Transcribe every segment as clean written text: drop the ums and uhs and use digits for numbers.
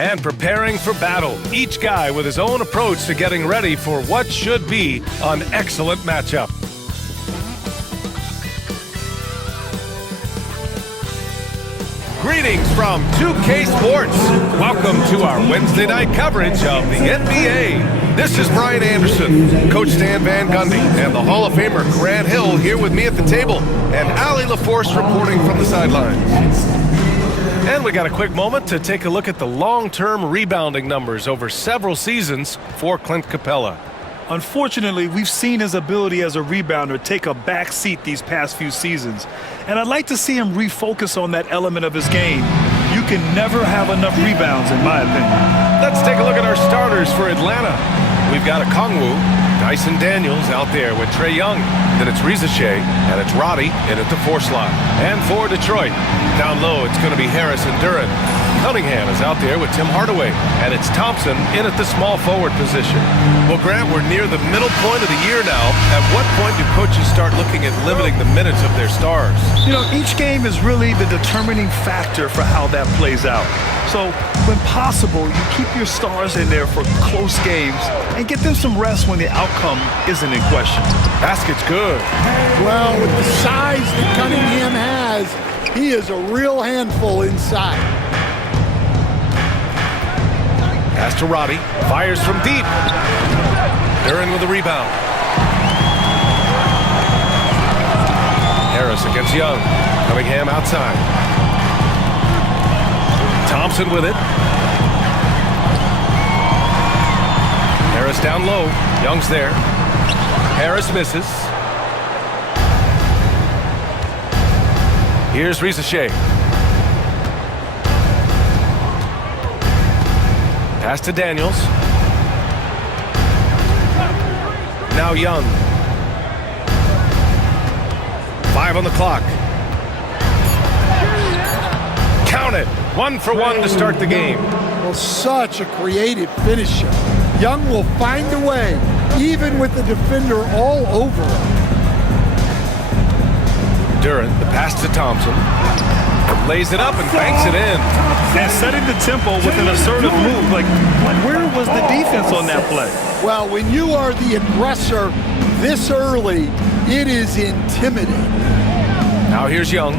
and preparing for battle. Each guy with his own approach to getting ready for what should be an excellent matchup. Greetings from 2K Sports. Welcome to our Wednesday night coverage of the NBA. This is Brian Anderson, Coach Stan Van Gundy, and the Hall of Famer Grant Hill here with me at the table, and Allie LaForce reporting from the sidelines. And we got a quick moment to take a look at the long-term rebounding numbers over several seasons for Clint Capella. Unfortunately, we've seen his ability as a rebounder take a back seat these past few seasons. And I'd like to see him refocus on that element of his game. You can never have enough rebounds, in my opinion. Let's take a look at our starters for Atlanta. We've got Okongwu, Dyson Daniels out there with Trae Young. Then it's Rizachet, and it's Roddy in at the 4 slot. And for Detroit, down low, it's going to be Harris and Duran. Cunningham is out there with Tim Hardaway, and it's Thompson in at the small forward position. Well, Grant, we're near the middle point of the year now. At what point do coaches start looking at limiting the minutes of their stars? You know, each game is really the determining factor for how that plays out. So, when possible, you keep your stars in there for close games and get them some rest when the outcome isn't in question. Basket's good. Well, with the size that Cunningham has, he is a real handful inside. Pass to Roddy, fires from deep. Duran with a rebound. Harris against Young. Cunningham outside. Thompson with it. Harris down low. Young's there. Harris misses. Here's Rizachet. Pass to Daniels. Now Young. 5 on the clock. Count it. 1 for 1 to start the game. Well, such a creative finisher. Young will find a way, even with the defender all over him. Duran, the pass to Thompson. Lays it up and banks it in. And setting the tempo with an assertive move. Like, where was the defense on that play? Well, when you are the aggressor this early, it is intimidating. Now here's Young,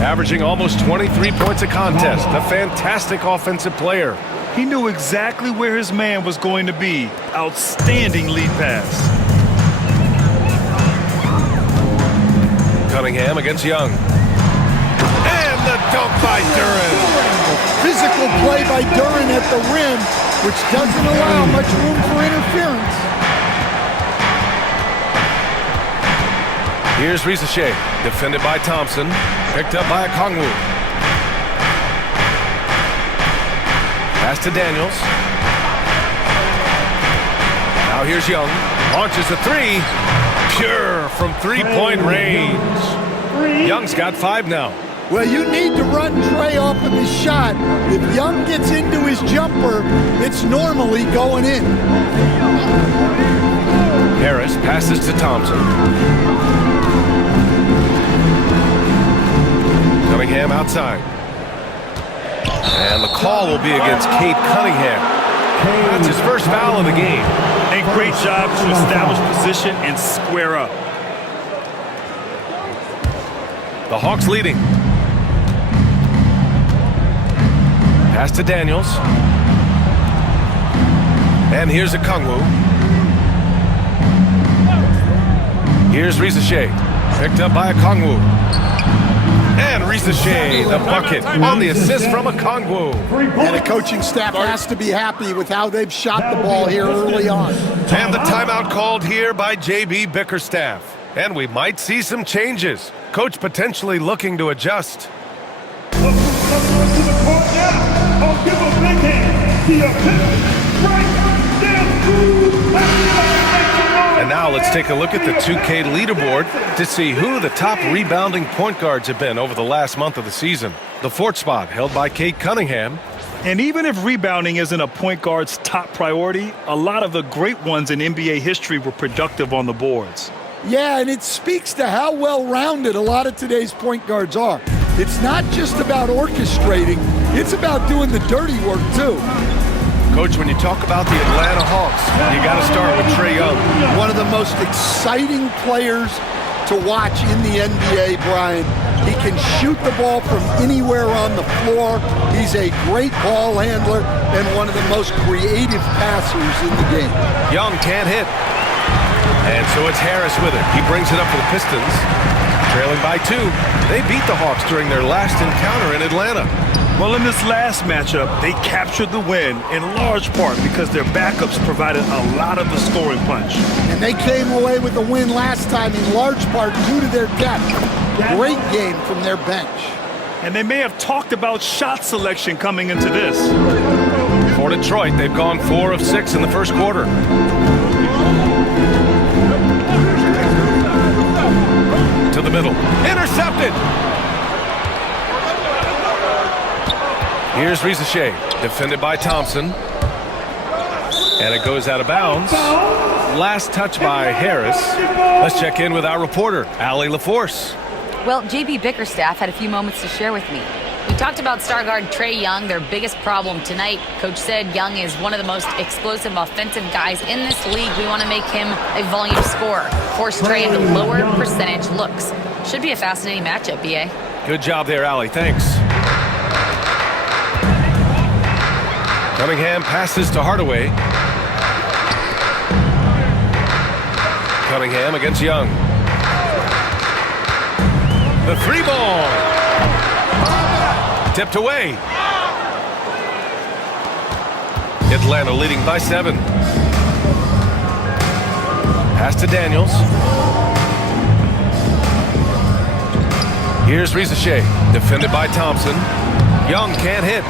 averaging almost 23 points a contest. A fantastic offensive player. He knew exactly where his man was going to be. Outstanding lead pass. Cunningham against Young. And the dunk by Duran. Physical play by Duran at the rim, which doesn't allow much room for interference. Here's Rizachet, defended by Thompson, picked up by Okongwu. Pass to Daniels. Now here's Young, launches a 3, pure from 3-point range. Young's got 5 now. Well, you need to run Trae off of his shot. If Young gets into his jumper, it's normally going in. Harris passes to Thompson. Cunningham outside. And the call will be against Cade Cunningham. That's his first foul of the game. And great job to establish position and square up. The Hawks leading. Pass to Daniels. And here's Okongwu. Here's Rizachet. Picked up by Okongwu. And Rizachet, the bucket on the assist from Okongwu. And the coaching staff has to be happy with how they've shot the ball here early on. And the timeout called here by J.B. Bickerstaff. And we might see some changes. Coach potentially looking to adjust. I'll give a big hand. And now let's take a look at the 2K leaderboard to see who the top rebounding point guards have been over the last month of the season. The 4th spot held by Cade Cunningham. And even if rebounding isn't a point guard's top priority, a lot of the great ones in NBA history were productive on the boards. Yeah, and it speaks to how well-rounded a lot of today's point guards are. It's not just about orchestrating, It's about doing the dirty work, too. Coach, when you talk about the Atlanta Hawks, you got to start with Trae Young. One of the most exciting players to watch in the NBA, Brian. He can shoot the ball from anywhere on the floor. He's a great ball handler and one of the most creative passers in the game. Young can't hit. And so it's Harris with it. He brings it up for the Pistons. Trailing by 2. They beat the Hawks during their last encounter in Atlanta. Well, in this last matchup, they captured the win in large part because their backups provided a lot of the scoring punch. And they came away with the win last time in large part due to their depth. Great game from their bench. And they may have talked about shot selection coming into this. For Detroit, they've gone 4 of 6 in the first quarter. To the middle. Intercepted! Here's Rizachet, defended by Thompson. And it goes out of bounds. Last touch by Harris. Let's check in with our reporter, Allie LaForce. Well, JB Bickerstaff had a few moments to share with me. We talked about star guard Trae Young, their biggest problem tonight. Coach said Young is one of the most explosive offensive guys in this league. We want to make him a volume scorer. Force Trae into lower percentage looks. Should be a fascinating matchup, B.A. Good job there, Allie. Thanks. Cunningham passes to Hardaway. Cunningham against Young. The 3 ball. Tipped away. Atlanta leading by 7. Pass to Daniels. Here's Rizachet, defended by Thompson. Young can't hit.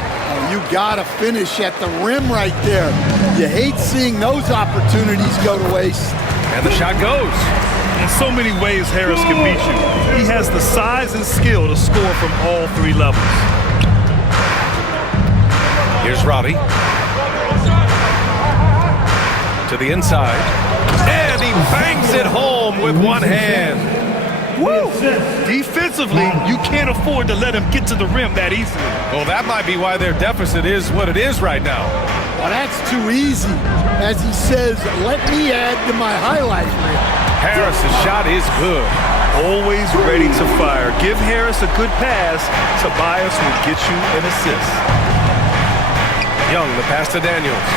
You gotta finish at the rim right there. You hate seeing those opportunities go to waste. And the shot goes. In so many ways, Harris can beat you. He has the size and skill to score from all 3 levels. Here's Roddy. To the inside. And he bangs it home with one hand. Woo! Defensively, you can't afford to let him get to the rim that easily. Well, that might be why their deficit is what it is right now. Well, that's too easy. As he says, let me add to my highlight reel. Harris's shot is good. Always ready to fire. Give Harris a good pass. Tobias will get you an assist. Young, the pass to Daniels.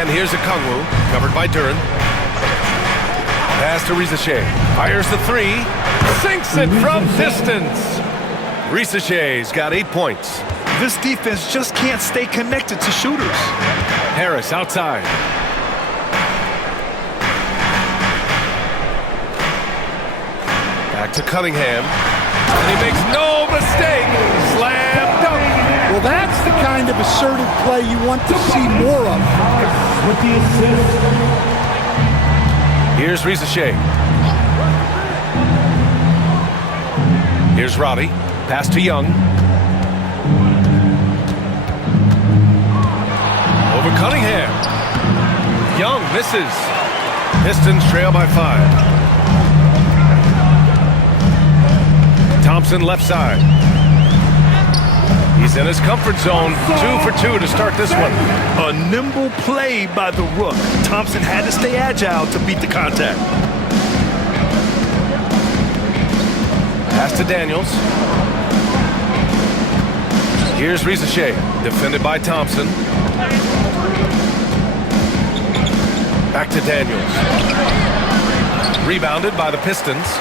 And here's a Kongwu, covered by Duren. Pass to Rizachet. Fires the 3. Sinks it from distance. Rizachet's got 8 points. This defense just can't stay connected to shooters. Harris outside. Back to Cunningham. And he makes no mistake. Slam dunk. Well, that's the kind of assertive play you want to see more of. With the assist. Here's Rizachet. Here's Roddy. Pass to Young. Over Cunningham. Young misses. Pistons trail by 5. Thompson left side. He's in his comfort zone. 2 for 2 to start this one. A nimble play by the Rook. Thompson had to stay agile to beat the contact. Pass to Daniels. Here's Rizachet, defended by Thompson. Back to Daniels. Rebounded by the Pistons.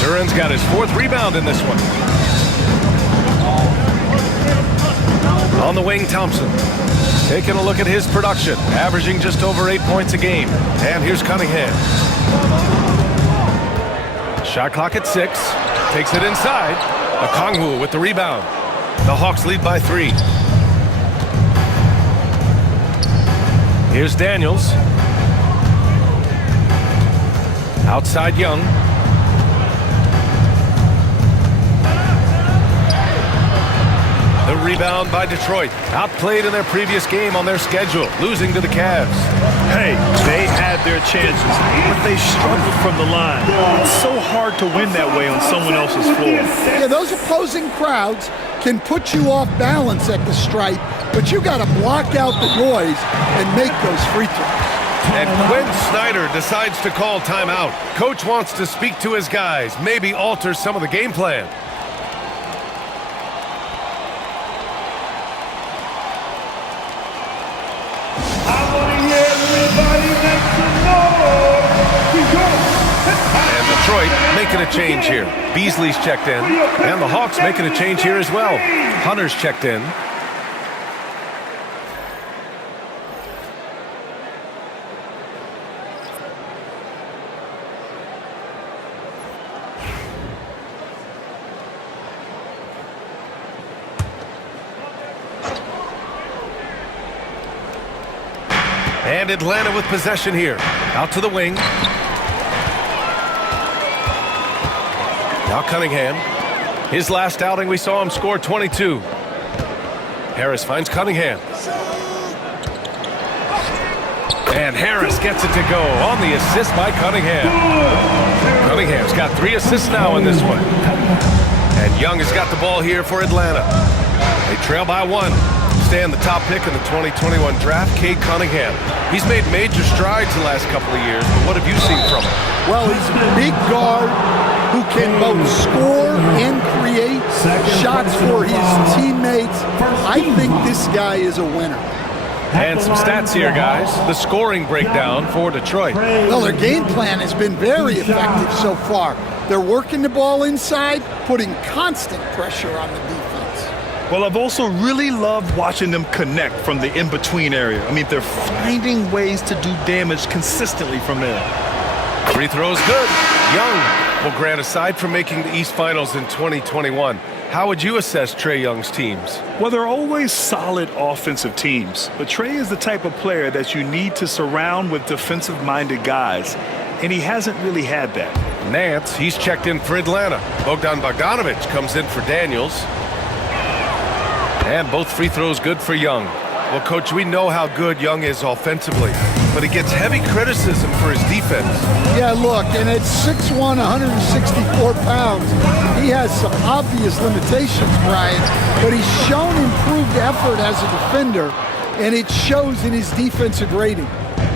Duren's got his 4th rebound in this one. On the wing, Thompson. Taking a look at his production, averaging just over 8 points a game. And here's Cunningham. Shot clock at 6. Takes it inside. Okongwu with the rebound. The Hawks lead by 3. Here's Daniels. Outside Young. The The rebound by Detroit. Outplayed in their previous game on their schedule, losing to the Cavs. Hey, they had their chances, but they struggled from the line. It's so hard to win that way on someone else's floor. Yeah, those opposing crowds can put you off balance at the stripe, but you got to block out the noise and make those free throws. And Quinn Snyder decides to call timeout. Coach wants to speak to his guys, maybe alter some of the game plan. And Detroit making a change here. Beasley's checked in, and the Hawks making a change here as well. Hunter's checked in. And Atlanta with possession here. Out to the wing. Now Cunningham. His last outing, we saw him score 22. Harris finds Cunningham. And Harris gets it to go on the assist by Cunningham. Cunningham's got 3 assists now in this one. And Young has got the ball here for Atlanta. They trail by 1. Stay on the top pick in the 2021 draft, Cade Cunningham. He's made major strides the last couple of years, but what have you seen from him? Well, he's a big guard who can both score and create shots for his teammates. I think this guy is a winner. And some stats here, guys. The scoring breakdown for Detroit. Well, their game plan has been very effective so far. They're working the ball inside, putting constant pressure on the defense. Well, I've also really loved watching them connect from the in-between area. I mean, they're finding ways to do damage consistently from there. Free throws good. Young. Well, Grant, aside from making the East Finals in 2021, how would you assess Trae Young's teams? Well, they're always solid offensive teams, but Trae is the type of player that you need to surround with defensive-minded guys, and he hasn't really had that. Nance, he's checked in for Atlanta. Bogdan Bogdanovic comes in for Daniels. And both free throws good for Young. Well, Coach, we know how good Young is offensively, but he gets heavy criticism for his defense. Yeah, look, and at 6'1", 164 pounds, he has some obvious limitations, Brian, but he's shown improved effort as a defender, and it shows in his defensive rating.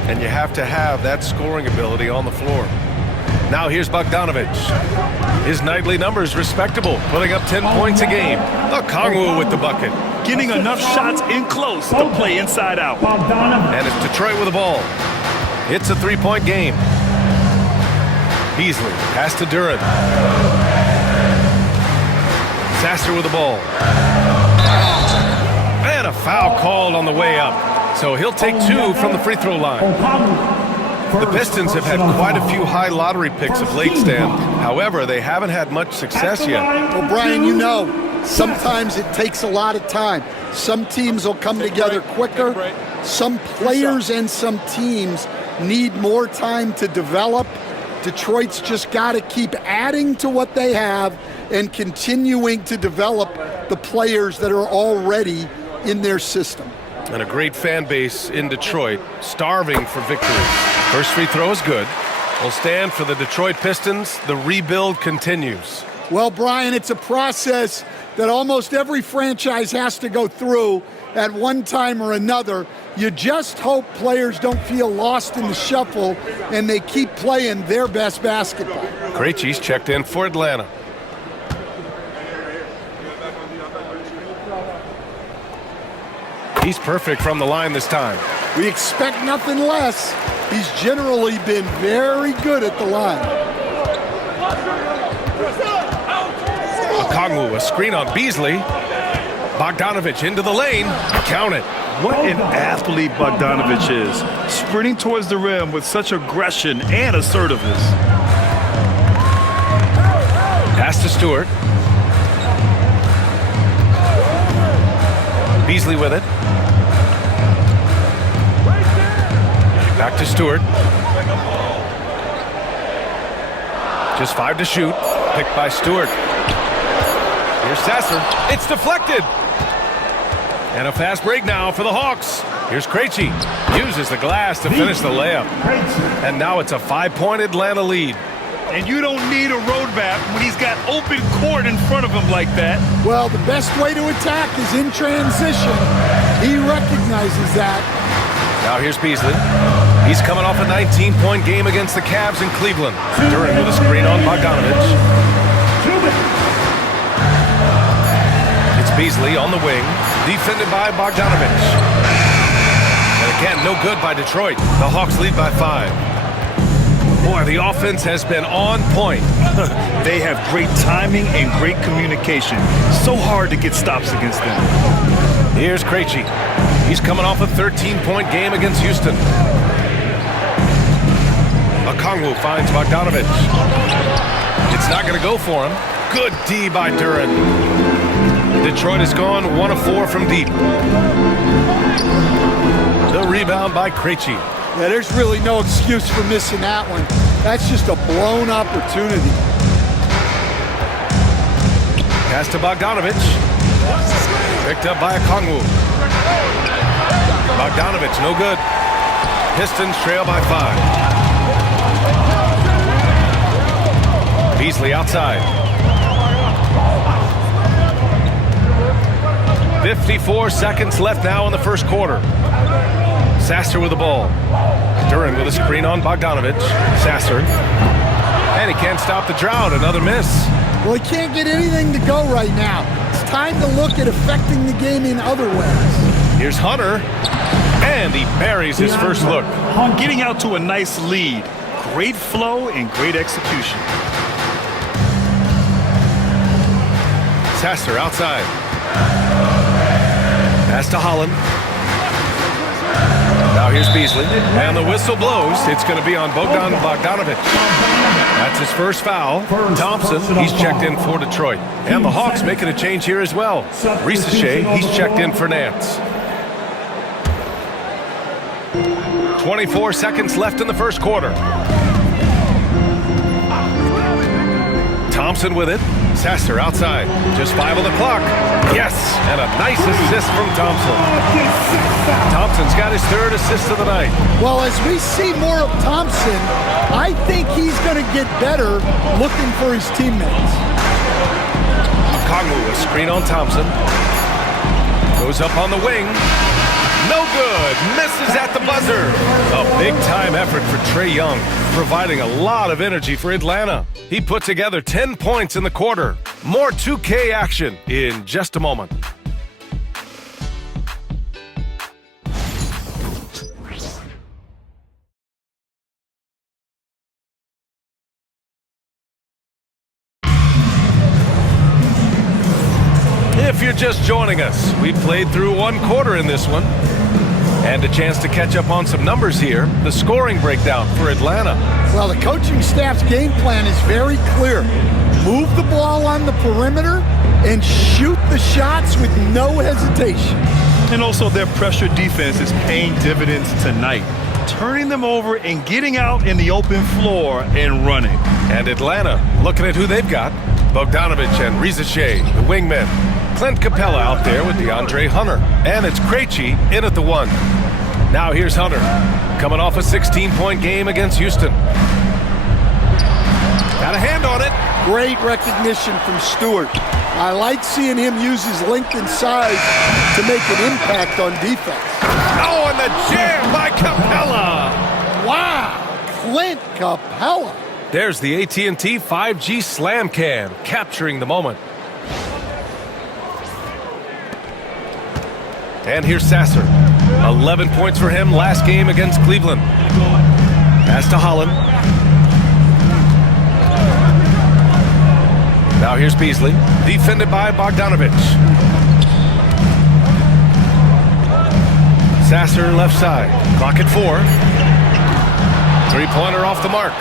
And you have to have that scoring ability on the floor. Now here's Bogdanovic. His nightly numbers respectable, putting up 10 points a game. Okongwu with the bucket. Getting enough shots in close to play inside out. And it's Detroit with the ball. It's a 3-point game. Beasley, pass to Duran. Sasser with the ball. And a foul called on the way up. So he'll take 2 from the free throw line. The Pistons have had quite a few high lottery picks of late, Stan. However, they haven't had much success yet. Well, Brian, you know, sometimes it takes a lot of time. Some teams will come together quicker. Some players and some teams need more time to develop. Detroit's just got to keep adding to what they have and continuing to develop the players that are already in their system. And a great fan base in Detroit, starving for victory. First free throw is good. Will stand for the Detroit Pistons. The rebuild continues. Well, Brian, it's a process that almost every franchise has to go through at one time or another. You just hope players don't feel lost in the shuffle and they keep playing their best basketball. Krejci's checked in for Atlanta. He's perfect from the line this time. We expect nothing less. He's generally been very good at the line. Okongwu, a screen on Beasley. Bogdanovic into the lane. Count it. What an athlete Bogdanovic is. Sprinting towards the rim with such aggression and assertiveness. Pass to Stewart. Beasley with it. Back to Stewart. Just 5 to shoot. Picked by Stewart. Here's Sasser. It's deflected. And a fast break now for the Hawks. Here's Krejci. Uses the glass to finish the layup. And now it's a 5-point Atlanta lead. And you don't need a roadmap when he's got open court in front of him like that. Well, the best way to attack is in transition. He recognizes that. Now here's Beasley. He's coming off a 19-point game against the Cavs in Cleveland. Duran with a screen on Bogdanovich. It's Beasley on the wing, defended by Bogdanovich. And again, no good by Detroit. The Hawks lead by 5. Boy, the offense has been on point. They have great timing and great communication. So hard to get stops against them. Here's Krejci. He's coming off a 13-point game against Houston. Okongwu finds Bogdanovich. It's not going to go for him. Good D by Duran. Detroit has gone 1 of 4 from deep. The rebound by Krejci. Yeah, there's really no excuse for missing that one. That's just a blown opportunity. Pass to Bogdanovich. Picked up by Okongwu. Bogdanovich, no good. Pistons trail by 5. Beasley outside. 54 seconds left now in the first quarter. Sasser with the ball. Duran with a screen on Bogdanovich. Sasser. And he can't stop the drought. Another miss. Well, he can't get anything to go right now. It's time to look at affecting the game in other ways. Here's Hunter. And he buries his first look. Getting out to a nice lead. Great flow and great execution. Sasser outside. Pass to Holland. Now here's Beasley, and the whistle blows. It's going to be on Bogdanovich. That's his first foul. Thompson, he's checked in for Detroit. And the Hawks making a change here as well. Risache, he's checked in for Nance. 24 seconds left in the first quarter. Thompson with it. Sasser outside. Just 5 on the clock. Yes, and a nice assist from Thompson. Thompson's got his 3rd assist of the night. Well, as we see more of Thompson, I think he's going to get better looking for his teammates. Okongwu, a screen on Thompson. Goes up on the wing. No good. Misses at the buzzer. A big-time effort for Trae Young, providing a lot of energy for Atlanta. He put together 10 points in the quarter. More 2K action in just a moment. If you're just joining us, we played through 1 quarter in this one. And a chance to catch up on some numbers here. The scoring breakdown for Atlanta. Well, the coaching staff's game plan is very clear. Move the ball on the perimeter and shoot the shots with no hesitation. And also their pressure defense is paying dividends tonight. Turning them over and getting out in the open floor and running. And Atlanta, looking at who they've got. Bogdanovich and Risache, the wingmen. Clint Capella out there with DeAndre Hunter. And it's Krejci in at the 1. Now here's Hunter, coming off a 16-point game against Houston. Got a hand on it. Great recognition from Stewart. I like seeing him use his length and size to make an impact on defense. Oh, and the jam by Capella. Wow, Clint Capella. There's the AT&T 5G Slam Cam, capturing the moment. And here's Sasser. 11 points for him last game against Cleveland. Pass to Holland. Now here's Beasley, defended by Bogdanovich. Sasser left side. Clock at 4. 3-pointer off the mark.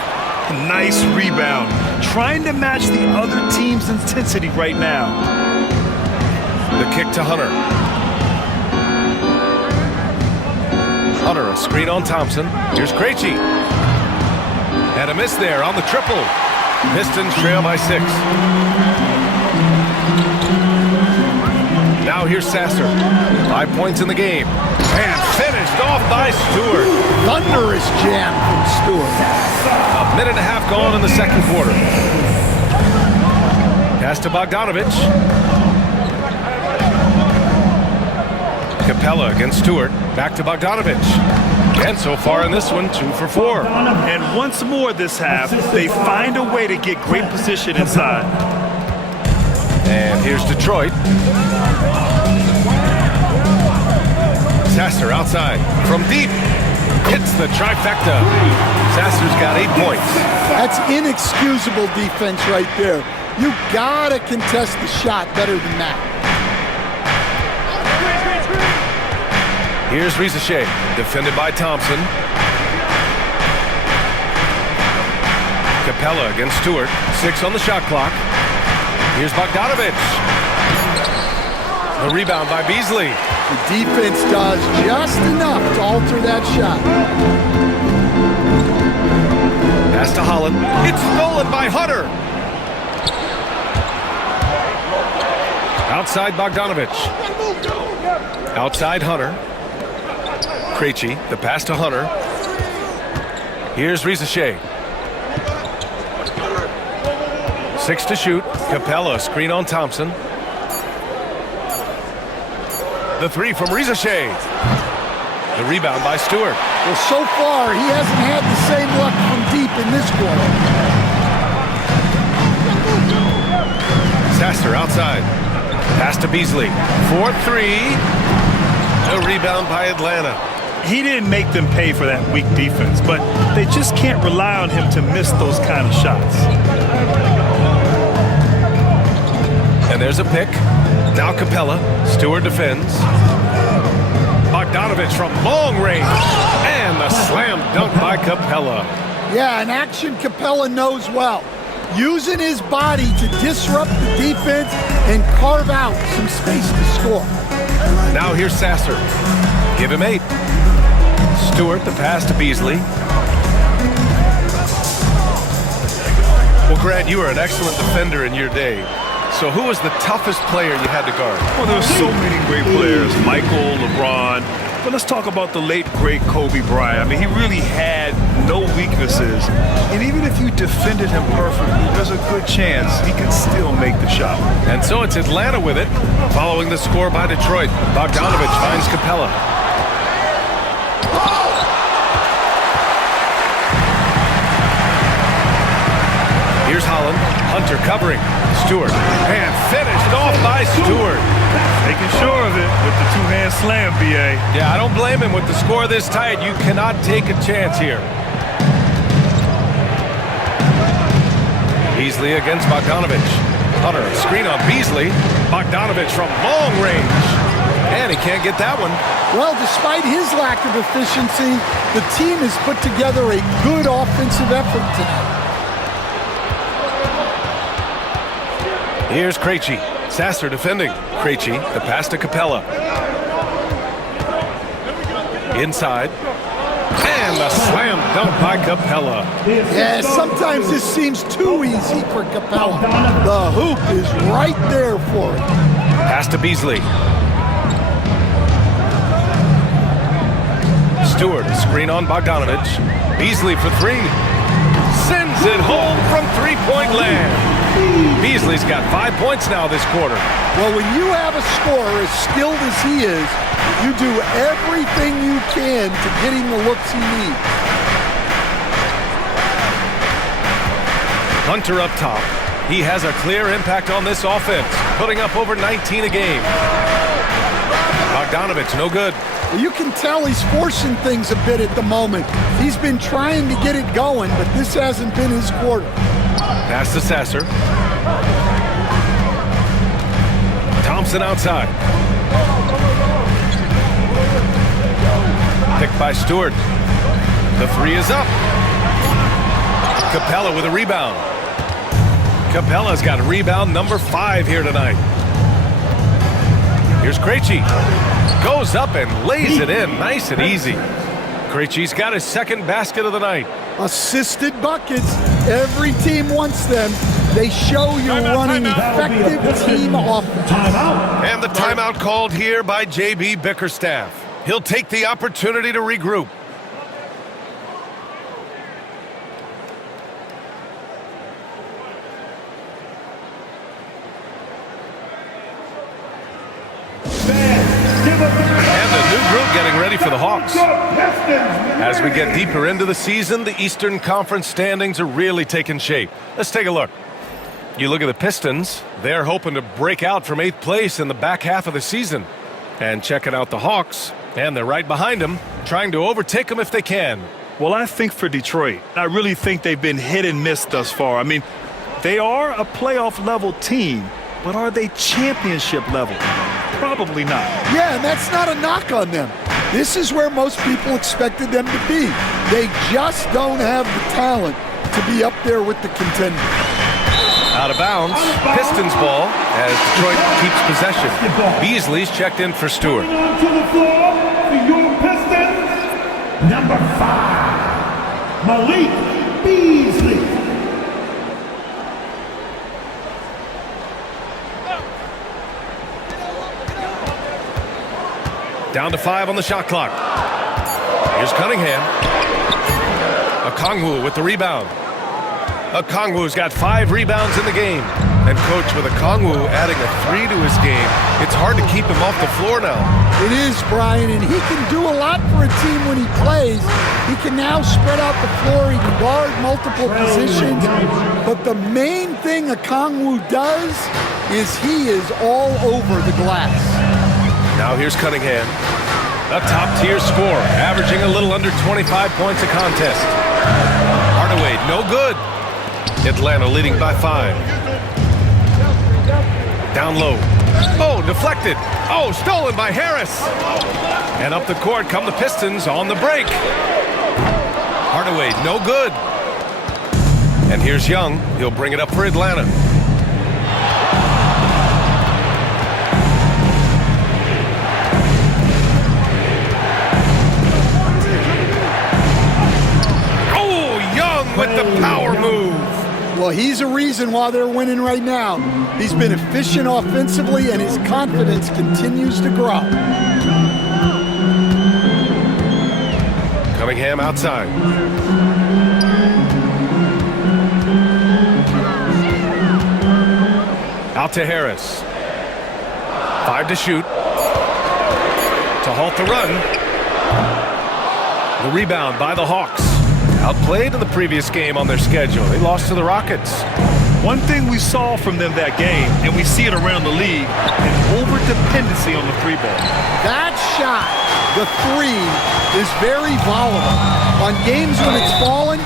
Nice rebound. Trying to match the other team's intensity right now. The kick to Hunter. Hunter, a screen on Thompson. Here's Krejci. And a miss there on the triple. Pistons trail by 6. Now Now here's Sasser. 5 points in the game. And finished off by Stewart. Thunderous jam from Stewart. A minute and a half gone in the second quarter. Pass to Bogdanovich. Capella against Stewart. Back to Bogdanovich. And so far in this one, 2 for 4. And once more this half, they find a way to get great position inside. And here's Detroit. Sasser outside from deep. Hits the trifecta. Sasser's got 8 points. That's inexcusable defense right there. You gotta contest the shot better than that. Here's Rizachet, defended by Thompson. Capella against Stewart. 6 on the shot clock. Here's Bogdanovich. The rebound by Beasley. The defense does just enough to alter that shot. Pass to Holland. It's stolen by Hunter. Outside Bogdanovich. Outside Hunter. Krejci, the pass to Hunter. Here's Rizachet. 6 to shoot. Capella, screen on Thompson. The 3 from Rizachet. The rebound by Stewart. Well, so far, he hasn't had the same luck from deep in this quarter. Sasser outside. Pass to Beasley. 4-3. The rebound by Atlanta. He didn't make them pay for that weak defense, but they just can't rely on him to miss those kind of shots. And there's a pick. Now Capella. Stewart defends. Bogdanovich from long range. And the slam dunk by Capella. Yeah, an action Capella knows well. Using his body to disrupt the defense and carve out some space to score. Now here's Sasser. Give him 8. Stewart, the pass to Beasley. Well, Grant, you were an excellent defender in your day. So who was the toughest player you had to guard? Well, there were so many great players. Michael, LeBron. But let's talk about the late, great Kobe Bryant. I mean, he really had no weaknesses. And even if you defended him perfectly, there's a good chance he can still make the shot. And so it's Atlanta with it, following the score by Detroit. Bogdanovich finds Capella. Here's Holland. Hunter covering. Stewart. And finished off by Stewart. Making sure of it with the two-hand slam, B.A. Yeah, I don't blame him. With the score this tight, you cannot take a chance here. Beasley against Bogdanovich. Hunter, screen on Beasley. Bogdanovich from long range. And he can't get that one. Well, despite his lack of efficiency, the team has put together a good offensive effort tonight. Here's Krejci. Sasser defending. Krejci, the pass to Capella. Inside. And the slam dunk by Capella. Yeah, sometimes this seems too easy for Capella. The hoop is right there for him. Pass to Beasley. Stewart, screen on Bogdanovich. Beasley for 3. Sends it home from three-point land. Beasley's got 5 points now this quarter. Well, when you have a scorer as skilled as he is, you do everything you can to get him the looks he needs. Hunter up top. He has a clear impact on this offense, putting up over 19 a game. Bogdanovich, no good. Well, you can tell he's forcing things a bit at the moment. He's been trying to get it going, but this hasn't been his quarter. Pass to Sasser. Thompson outside. Picked by Stewart. The 3 is up. Capella with a rebound. Capella's got rebound number 5 here tonight. Here's Krejci. Goes up and lays it in nice and easy. Krejci's got his second basket of the night. Assisted buckets. Every team wants them. They show you're running effective team offense. Timeout. And the timeout called here by JB Bickerstaff. He'll take the opportunity to regroup. And the new group getting ready for the Hawks. As we get deeper into the season, the Eastern Conference standings are really taking shape. Let's take a look. You look at the Pistons, they're hoping to break out from 8th place in the back half of the season. And checking out the Hawks, and they're right behind them, trying to overtake them if they can. Well, I think for Detroit, I really think they've been hit and miss thus far. I mean, they are a playoff-level team, but are they championship level? Probably not. Yeah, and that's not a knock on them. This is where most people expected them to be. They just don't have the talent to be up there with the contenders. Out of bounds, Pistons ball as Detroit keeps possession. Beasley's checked in for Stewart. On to the floor for your Pistons, number 5, Malik Beasley. Down to 5 on the shot clock. Here's Cunningham. Okongwu with the rebound. Okongwu's got 5 rebounds in the game. And coach, with Okongwu adding a 3 to his game, it's hard to keep him off the floor now. It is, Brian, and he can do a lot for a team when he plays. He can now spread out the floor. He can guard multiple positions. But the main thing Okongwu does is he is all over the glass. Now here's Cunningham, a top-tier scorer, averaging a little under 25 points a contest. Hardaway, no good. Atlanta leading by 5. Down low. Oh, deflected. Oh, stolen by Harris. And up the court come the Pistons on the break. Hardaway, no good. And here's Young. He'll bring it up for Atlanta. With the power move. Well, he's a reason why they're winning right now. He's been efficient offensively, and his confidence continues to grow. Cunningham outside. Out to Harris. 5 to shoot. To halt the run. The rebound by the Hawks. Outplayed in the previous game on their schedule. They lost to the Rockets. One thing we saw from them that game, and we see it around the league, an over-dependency on the 3-ball. That shot, the 3, is very volatile. On games when it's falling,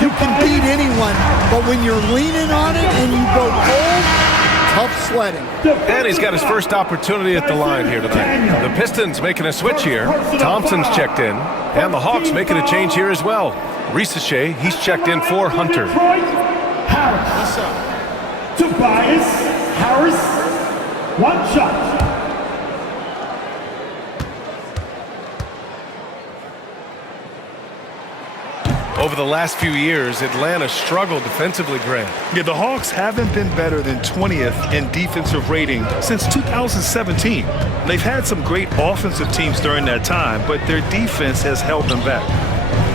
you can beat anyone, but when you're leaning on it and you go cold, tough sledding. And he's got his first opportunity at the line here tonight. The Pistons making a switch here. Thompson's checked in, and the Hawks making a change here as well. Risache, he's checked in for Hunter. Harris. Tobias Harris. 1 shot. Over the last few years, Atlanta struggled defensively, Grant. Yeah, the Hawks haven't been better than 20th in defensive rating since 2017. They've had some great offensive teams during that time, but their defense has held them back.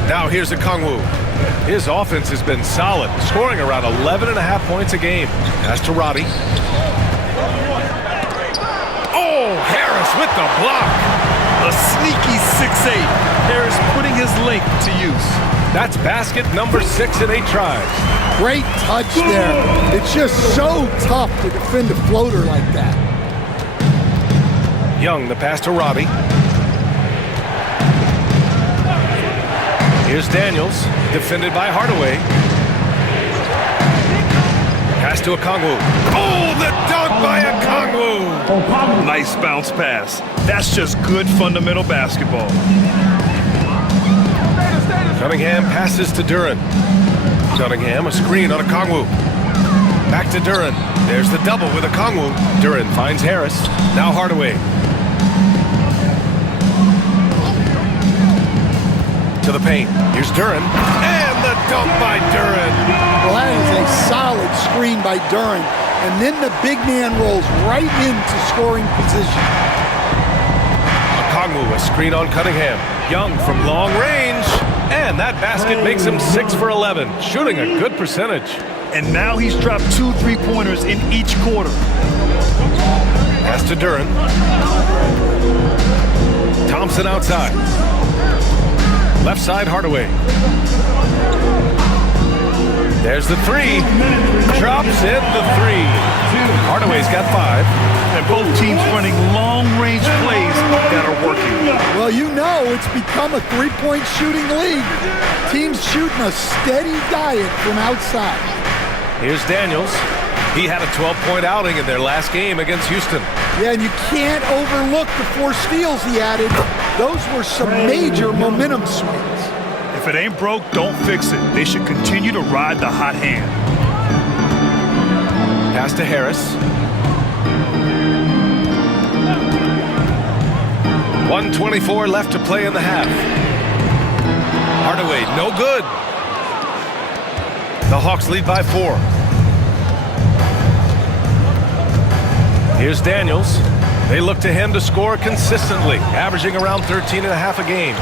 Now here's Okongwu. His offense has been solid, scoring around 11.5 points a game. Pass to Roddy. Oh, Harris with the block. A sneaky 6'8". Harris putting his length to use. That's basket number 6 in 8 tries. Great touch there. It's just so tough to defend a floater like that. Young, the pass to Robbie. Here's Daniels, defended by Hardaway. Pass to Okongwu. Oh, the dunk by Okongwu! Nice bounce pass. That's just good fundamental basketball. Cunningham passes to Duren. Cunningham, a screen on Okongwu. Back to Duren. There's the double with Okongwu. Duren finds Harris. Now Hardaway. To the paint. Here's Duren. And the dunk by Duren. Well, that is a solid screen by Duren. And then the big man rolls right into scoring position. Okongwu, a screen on Cunningham. Young from long range. And that basket makes him 6 for 11, shooting a good percentage. And now he's dropped 2 3-pointers in each quarter. Pass to Duren. Thompson outside. Left side, Hardaway. There's the three. Drops in the three. Hardaway's got 5. And both teams running long-range plays that are working. Well, you know it's become a three-point shooting league. Teams shooting a steady diet from outside. Here's Daniels. He had a 12-point outing in their last game against Houston. Yeah, and you can't overlook the 4 steals he added. Those were some major momentum swings. If it ain't broke, don't fix it. They should continue to ride the hot hand. Pass to Harris. 1:24 left to play in the half. Hardaway, no good. The Hawks lead by 4. Here's Daniels. They look to him to score consistently, averaging around 13.5 a game.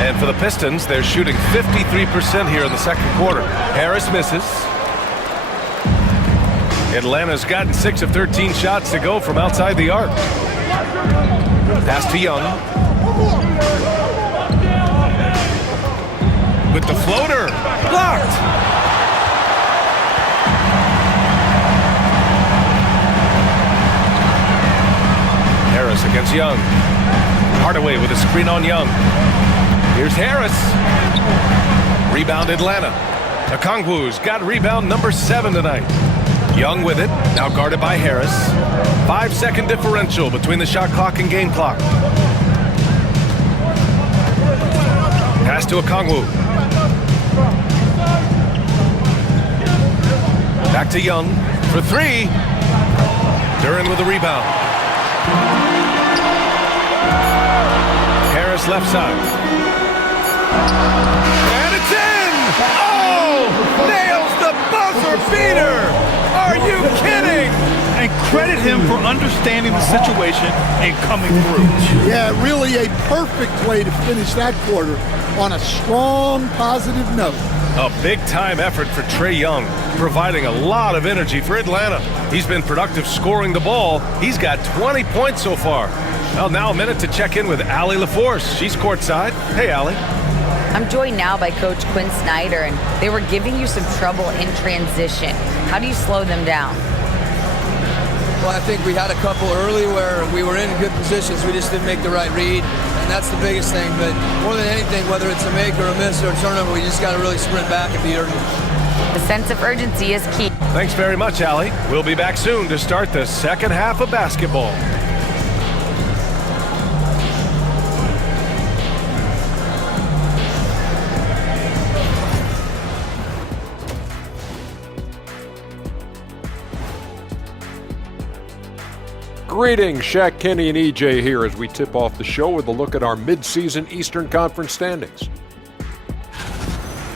And for the Pistons, they're shooting 53% here in the second quarter. Harris misses. Atlanta's gotten 6 of 13 shots to go from outside the arc. Pass to Young. With the floater. Blocked. Harris against Young. Hardaway with a screen on Young. Here's Harris. Rebound Atlanta. Okongwu's got rebound number 7 tonight. Young with it, now guarded by Harris. 5-second differential between the shot clock and game clock. Pass to Okongwu. Back to Young for 3. Duren with the rebound. Harris left side. And it's in! Oh! Nails the buzzer beater! Are you kidding? And credit him for understanding the situation and coming through. Yeah, really a perfect way to finish that quarter on a strong, positive note. A big-time effort for Trae Young, providing a lot of energy for Atlanta. He's been productive scoring the ball. He's got 20 points so far. Well, now a minute to check in with Allie LaForce. She's courtside. Hey, Allie. I'm joined now by Coach Quinn Snyder, and they were giving you some trouble in transition. How do you slow them down? Well, I think we had a couple early where we were in good positions. We just didn't make the right read, and that's the biggest thing. But more than anything, whether it's a make or a miss or a turnover, we just got to really sprint back and be urgent. The sense of urgency is key. Thanks very much, Allie. We'll be back soon to start the second half of basketball. Greetings, Shaq Kenny and EJ here as we tip off the show with a look at our mid-season Eastern Conference standings.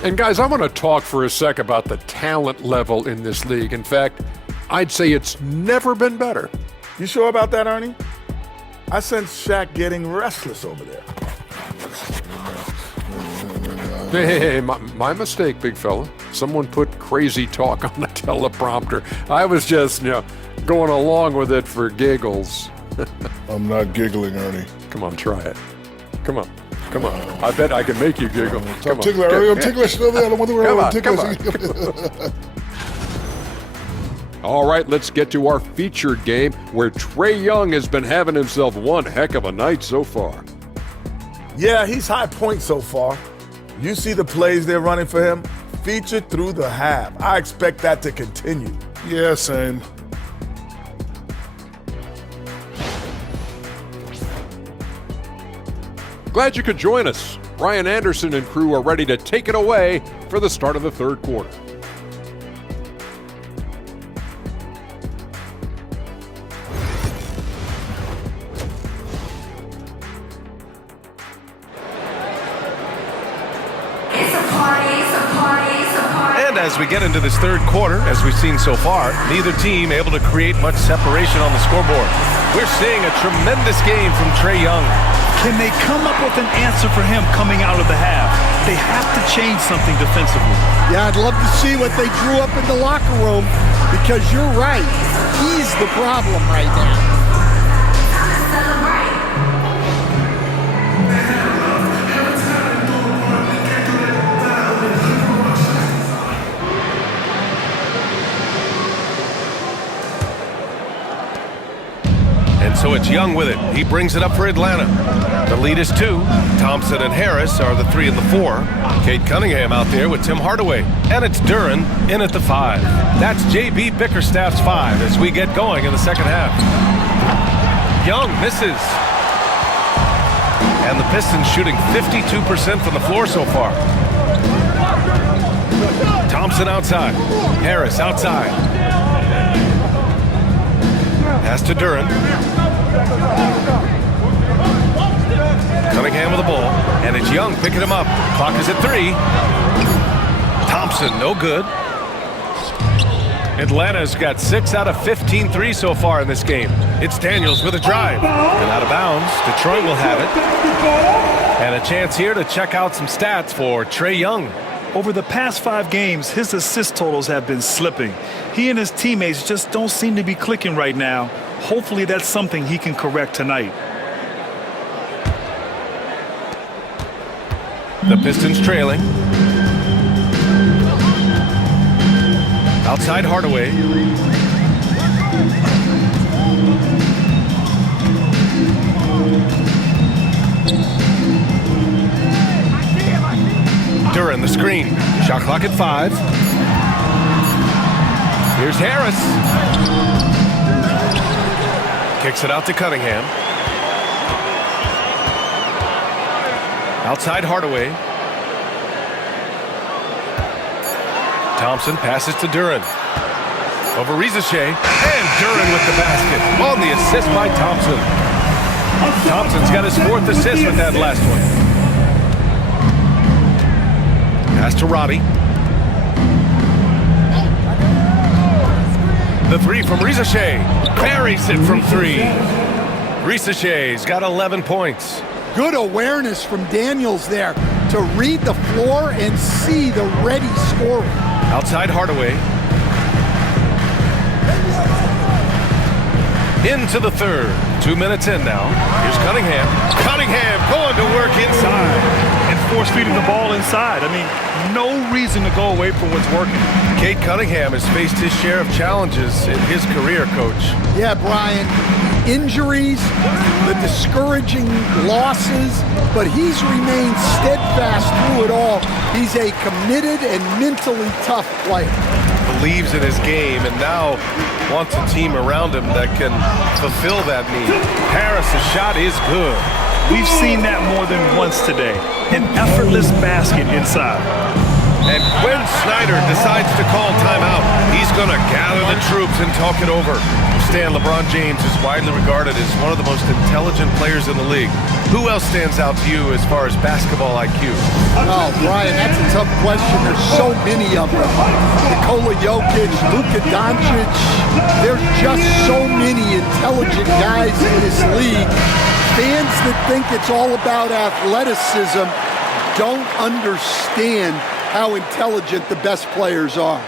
And guys, I want to talk for a sec about the talent level in this league. In fact, I'd say it's never been better. You sure about that, Ernie? I sense Shaq getting restless over there. Hey, my mistake, big fella. Someone put crazy talk on the teleprompter. I was just, going along with it for giggles. I'm not giggling, Ernie. Come on, try it. Come on. I bet I can make you giggle. I'm ticklish, Ernie. I'm ticklish. I don't want to worry. I'm ticklish. All right, let's get to our featured game where Trae Young has been having himself one heck of a night so far. Yeah, he's high point so far. You see the plays they're running for him? Featured through the half. I expect that to continue. Yeah, same. Glad you could join us. Ryan Anderson and crew are ready to take it away for the start of the third quarter. And as we get into this third quarter, as we've seen so far, neither team able to create much separation on the scoreboard. We're seeing a tremendous game from Trae Young. Can they come up with an answer for him coming out of the half? They have to change something defensively. Yeah, I'd love to see what they drew up in the locker room, because you're right. He's the problem right now. So it's Young with it. He brings it up for Atlanta. The lead is 2. Thompson and Harris are the 3 and the 4. Kate Cunningham out there with Tim Hardaway. And it's Duren in at the 5. That's J.B. Bickerstaff's 5 as we get going in the second half. Young misses. And the Pistons shooting 52% from the floor so far. Thompson outside. Harris outside. Pass to Duren. Cunningham with the ball, and it's Young picking him up. Clock is at 3. Thompson, no good. Atlanta's got 6 out of 15 threes so far in this game. It's Daniels with a drive. And out of bounds, Detroit will have it. And a chance here to check out some stats for Trae Young. Over the past 5 games, his assist totals have been slipping. He and his teammates just don't seem to be clicking right now. Hopefully that's something he can correct tonight. The Pistons trailing. Outside Hardaway. Duren the screen. Shot clock at 5. Here's Harris. Kicks it out to Cunningham. Outside Hardaway. Thompson passes to Duren. Over Rizachet. And Duren with the basket. On the assist by Thompson. Thompson's got his 4th assist with that last one. Pass to Roddy. The 3 from Rizachet. Buries it from 3. Rizachet's got 11 points. Good awareness from Daniels there to read the floor and see the ready scorer. Outside Hardaway. Into the third. 2 minutes in now. Here's Cunningham. Cunningham going to work inside. And force feeding the ball inside. I mean, no reason to go away from what's working. Kate Cunningham has faced his share of challenges in his career, Coach. Yeah, Brian. Injuries, the discouraging losses, but he's remained steadfast through it all. He's a committed and mentally tough player. Believes in his game and now wants a team around him that can fulfill that need. Harris's shot is good. We've seen that more than once today. An effortless basket inside. And Quinn Snyder decides to call timeout. He's going to gather the troops and talk it over. Stan, LeBron James is widely regarded as one of the most intelligent players in the league. Who else stands out to you as far as basketball IQ? Oh, Brian, that's a tough question. There's so many of them. Nikola Jokic, Luka Doncic. There's just so many intelligent guys in this league. Fans that think it's all about athleticism don't understand how intelligent the best players are.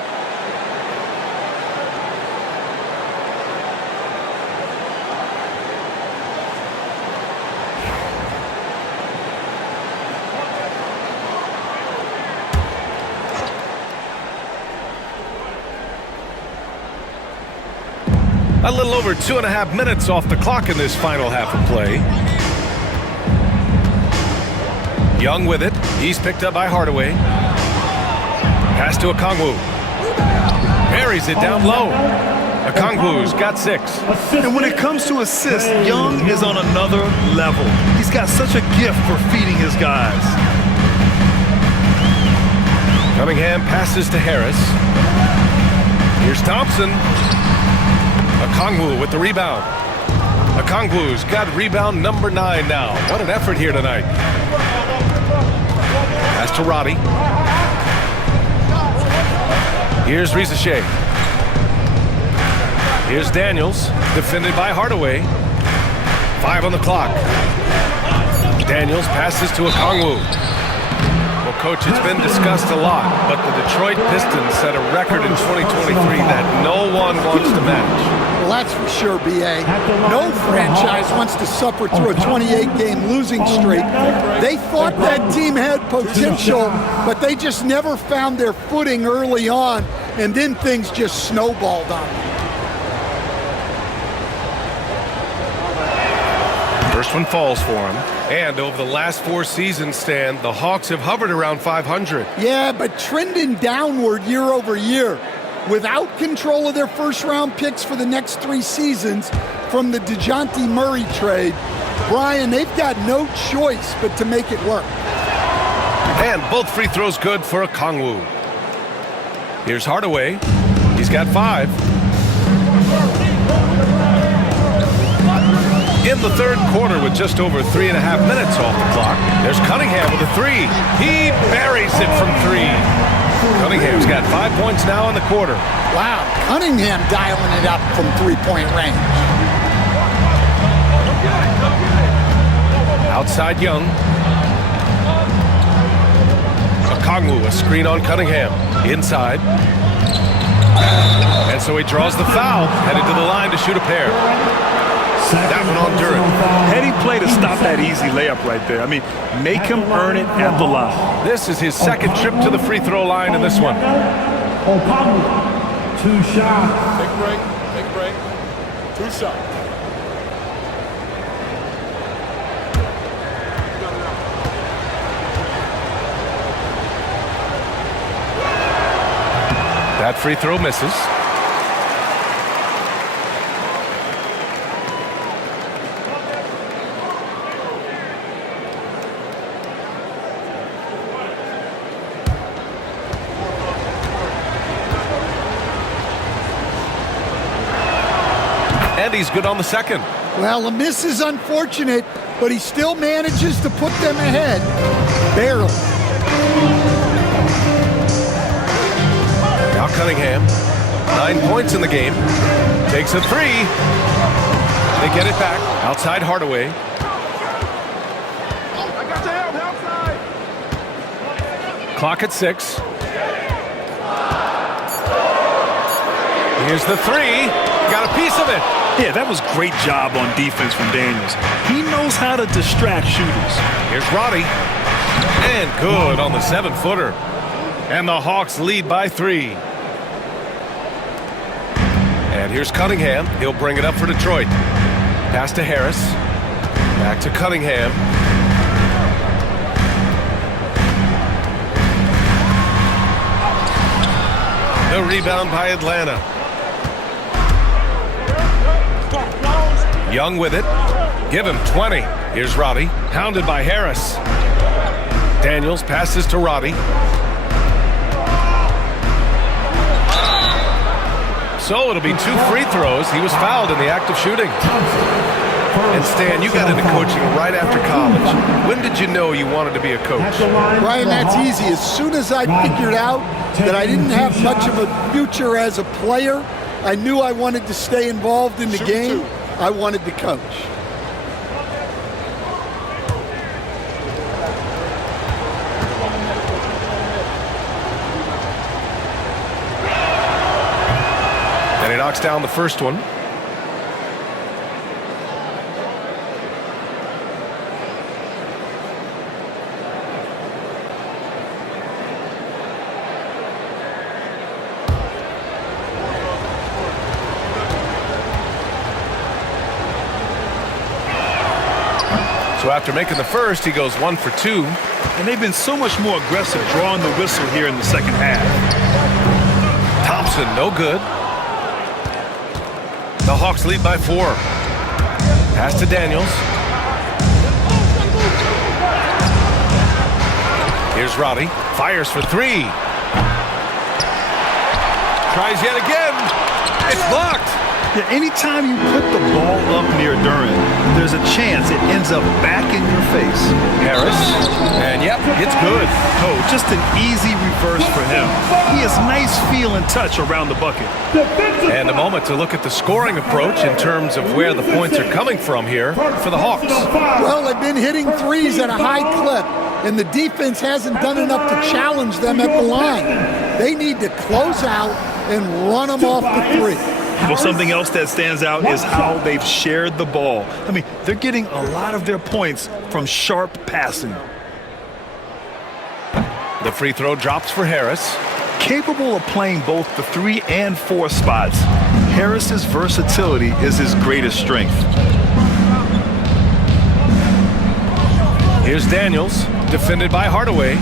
A little over 2.5 minutes off the clock in this final half of play. Young with it. He's picked up by Hardaway. Pass to Okongwu. Buries it down low. Okongwu's got 6. And when it comes to assists, Young is on another level. He's got such a gift for feeding his guys. Cunningham passes to Harris. Here's Thompson. Okongwu with the rebound. Okongwu's got rebound number 9 now. What an effort here tonight. Pass to Roddy. Here's Rizachet. Here's Daniels, defended by Hardaway. 5 on the clock. Daniels passes to Okongwu. Well, Coach, it's been discussed a lot, but the Detroit Pistons set a record in 2023 that no one wants to match. Well, that's for sure, B.A. No franchise wants to suffer through a 28-game losing streak. They thought that team had potential, but they just never found their footing early on, and then things just snowballed on them. First one falls for him. And over the last 4 seasons, Stan, the Hawks have hovered around 500. Yeah, but trending downward year over year. Without control of their first-round picks for the next 3 seasons from the DeJounte Murray trade, Brian, they've got no choice but to make it work. And both free throws good for Okongwu. Here's Hardaway. He's got 5. In the third quarter with just over 3.5 minutes off the clock, there's Cunningham with a 3. He buries it from 3. Cunningham's got 5 points now in the quarter. Wow, Cunningham dialing it up from three-point range. Outside Young. Okongwu, a screen on Cunningham. Inside. And so he draws the foul, headed to the line to shoot a pair. That one on Durant. Heady play to stop that easy layup right there. I mean, make him earn it at the line. This is his second trip to the free throw line in this one. Okongwu, 2 shots. Take break. 2 shots. That free throw misses. And he's good on the second. Well, the miss is unfortunate, but he still manages to put them ahead. Barely. Now Cunningham, 9 points in the game. Takes a 3. They get it back. Outside Hardaway. Clock at 6. Here's the 3. Got a piece of it. Yeah, that was great job on defense from Daniels. He knows how to distract shooters. Here's Roddy. And good on the 7-footer. And the Hawks lead by 3. And here's Cunningham. He'll bring it up for Detroit. Pass to Harris. Back to Cunningham. The rebound by Atlanta. Young with it. Give him 20. Here's Roddy. Hounded by Harris. Daniels passes to Roddy. So it'll be 2 free throws. He was fouled in the act of shooting. And Stan, you got into coaching right after college. When did you know you wanted to be a coach? Brian, that's easy. As soon as I figured out that I didn't have much of a future as a player, I knew I wanted to stay involved in the game. I wanted to coach. And he knocks down the first one. So after making the first, he goes 1 for 2. And they've been so much more aggressive drawing the whistle here in the second half. Thompson, no good. The Hawks lead by 4. Pass to Daniels. Here's Roddy. Fires for 3. Tries yet again. It's blocked. Yeah, anytime you put the ball up near Duren, there's a chance it ends up back in your face. Harris, and yep, it's good. Oh, just an easy reverse for him. He has nice feel and touch around the bucket. And a moment to look at the scoring approach in terms of where the points are coming from here for the Hawks. Well, they've been hitting threes at a high clip, and the defense hasn't done enough to challenge them at the line. They need to close out and run them off the three. Well, something else that stands out is how they've shared the ball. I mean, they're getting a lot of their points from sharp passing. The free throw drops for Harris. Capable of playing both the 3 and 4 spots, Harris's versatility is his greatest strength. Here's Daniels, defended by Hardaway.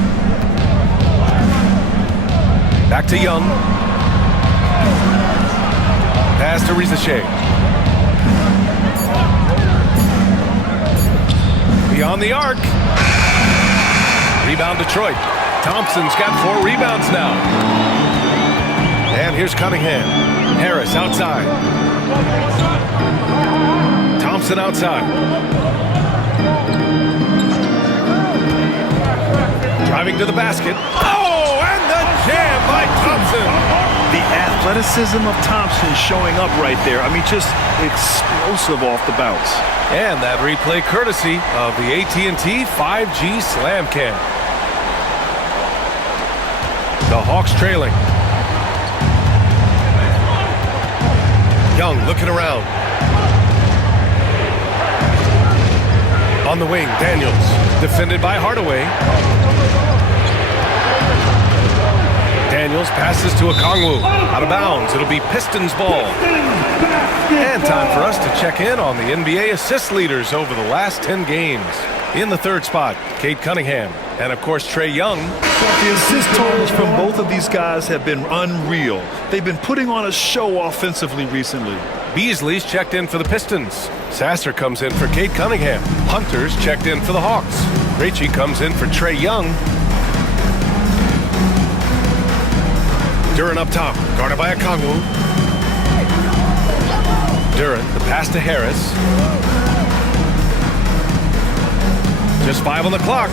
Back to Young. Pass to Rizachet. Beyond the arc. Rebound Detroit. Thompson's got 4 rebounds now. And here's Cunningham. Harris outside. Thompson outside. Driving to the basket. Oh, and the jam by Thompson. The athleticism of Thompson showing up right there. I mean, just explosive off the bounce. And that replay courtesy of the AT&T 5G Slam Cam. The Hawks trailing. Young looking around. On the wing, Daniels, defended by Hardaway. Daniels passes to Okongwu. Out of bounds. It'll be Pistons ball. And time for us to check in on the NBA assist leaders over the last 10 games. In the third spot, Cade Cunningham. And, of course, Trae Young. The assist totals from both of these guys have been unreal. They've been putting on a show offensively recently. Beasley's checked in for the Pistons. Sasser comes in for Cade Cunningham. Hunter's checked in for the Hawks. Krejci comes in for Trae Young. Duren up top, guarded by Okongwu. Duren, the pass to Harris. Just 5 on the clock.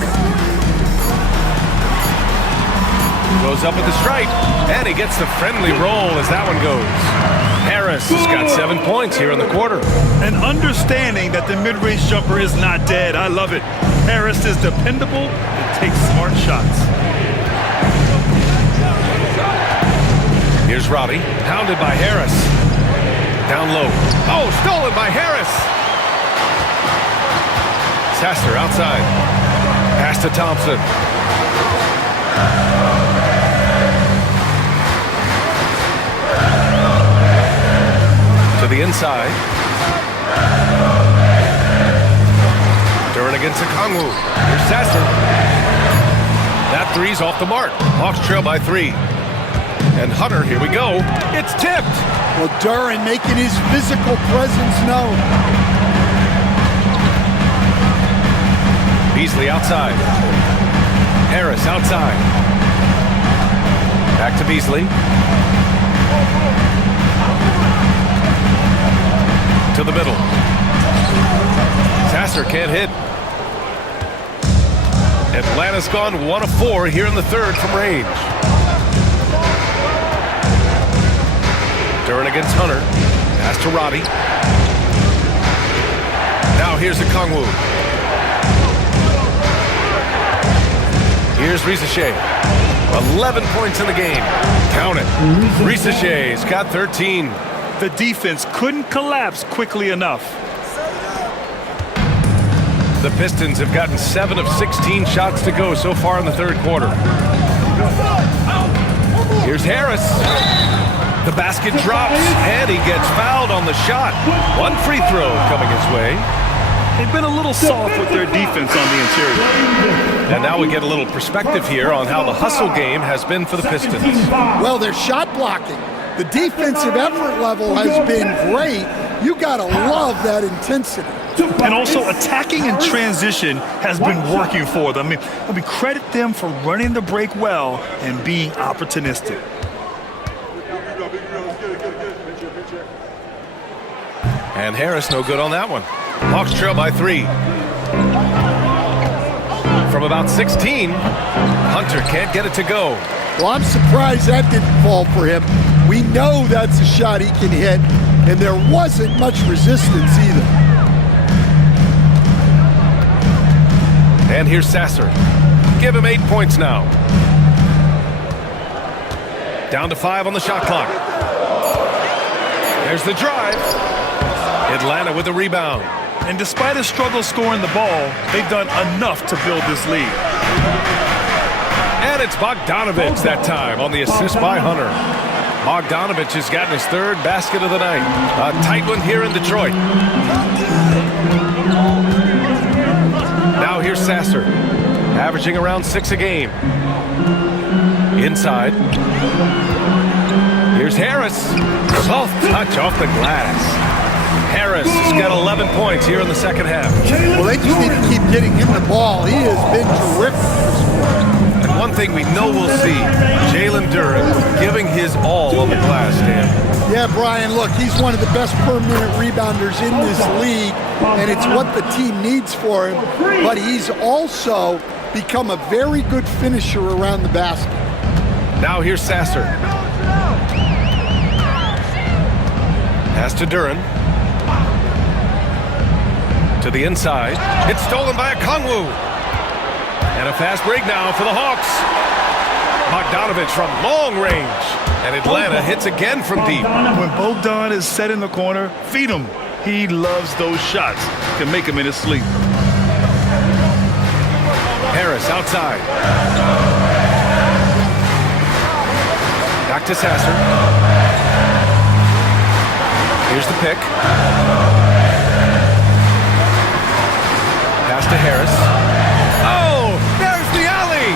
Goes up with the strike, and he gets the friendly roll as that one goes. Harris has got 7 points here in the quarter. And understanding that the mid-range jumper is not dead, I love it. Harris is dependable and takes smart shots. Here's Roddy, pounded by Harris. Down low. Oh, stolen by Harris. Sasser outside. Pass to Thompson. To the inside. Duren against Okongwu. Here's Sasser. That three's off the mark. Hawks trail by 3. And Hunter, here we go. It's tipped. Well, Duren making his physical presence known. Beasley outside. Harris outside. Back to Beasley. To the middle. Sasser can't hit. Atlanta's gone 1 of 4 here in the third from range. Duren against Hunter. Pass to Roddy. Now here's Okongwu. Here's Rizachet. 11 points in the game. Count it. Rizachet's got 13. The defense couldn't collapse quickly enough. The Pistons have gotten 7 of 16 shots to go so far in the third quarter. Here's Harris. The basket drops, and he gets fouled on the shot. 1 free throw coming his way. They've been a little soft with their defense on the interior. And now we get a little perspective here on how the hustle game has been for the Pistons. Well, they're shot blocking. The defensive effort level has been great. You gotta love that intensity. And also attacking in transition has been working for them. I mean, credit them for running the break well and being opportunistic. And Harris no good on that one. Hawks trail by 3. From about 16, Hunter can't get it to go. Well, I'm surprised that didn't fall for him. We know that's a shot he can hit, and there wasn't much resistance either. And here's Sasser. Give him 8 points now. Down to 5 on the shot clock. There's the drive. Atlanta with the rebound. And despite a struggle scoring the ball, they've done enough to build this lead. And it's Bogdanovich that time on the assist by Hunter. Bogdanovich has gotten his 3rd basket of the night. A tight one here in Detroit. Now here's Sasser, averaging around 6 a game. Inside. Here's Harris. Soft touch off the glass. Harris has got 11 points here in the second half. Well, they just need to keep getting him the ball. He has been terrific. And one thing we know we'll see, Jalen Duren giving his all on the glass, Dan. Yeah, Brian, look, he's one of the best per-minute rebounders in this league, and it's what the team needs for him. But he's also become a very good finisher around the basket. Now here's Sasser. Pass to Duren. To the inside. It's stolen by Okongwu. And a fast break now for the Hawks. Bogdanovich from long range. And Atlanta hits again from deep. When Bogdan is set in the corner, feed him. He loves those shots. Can make him in his sleep. Harris outside. Back to Sasser. Here's the pick. Pass to Harris. Oh, there's the alley.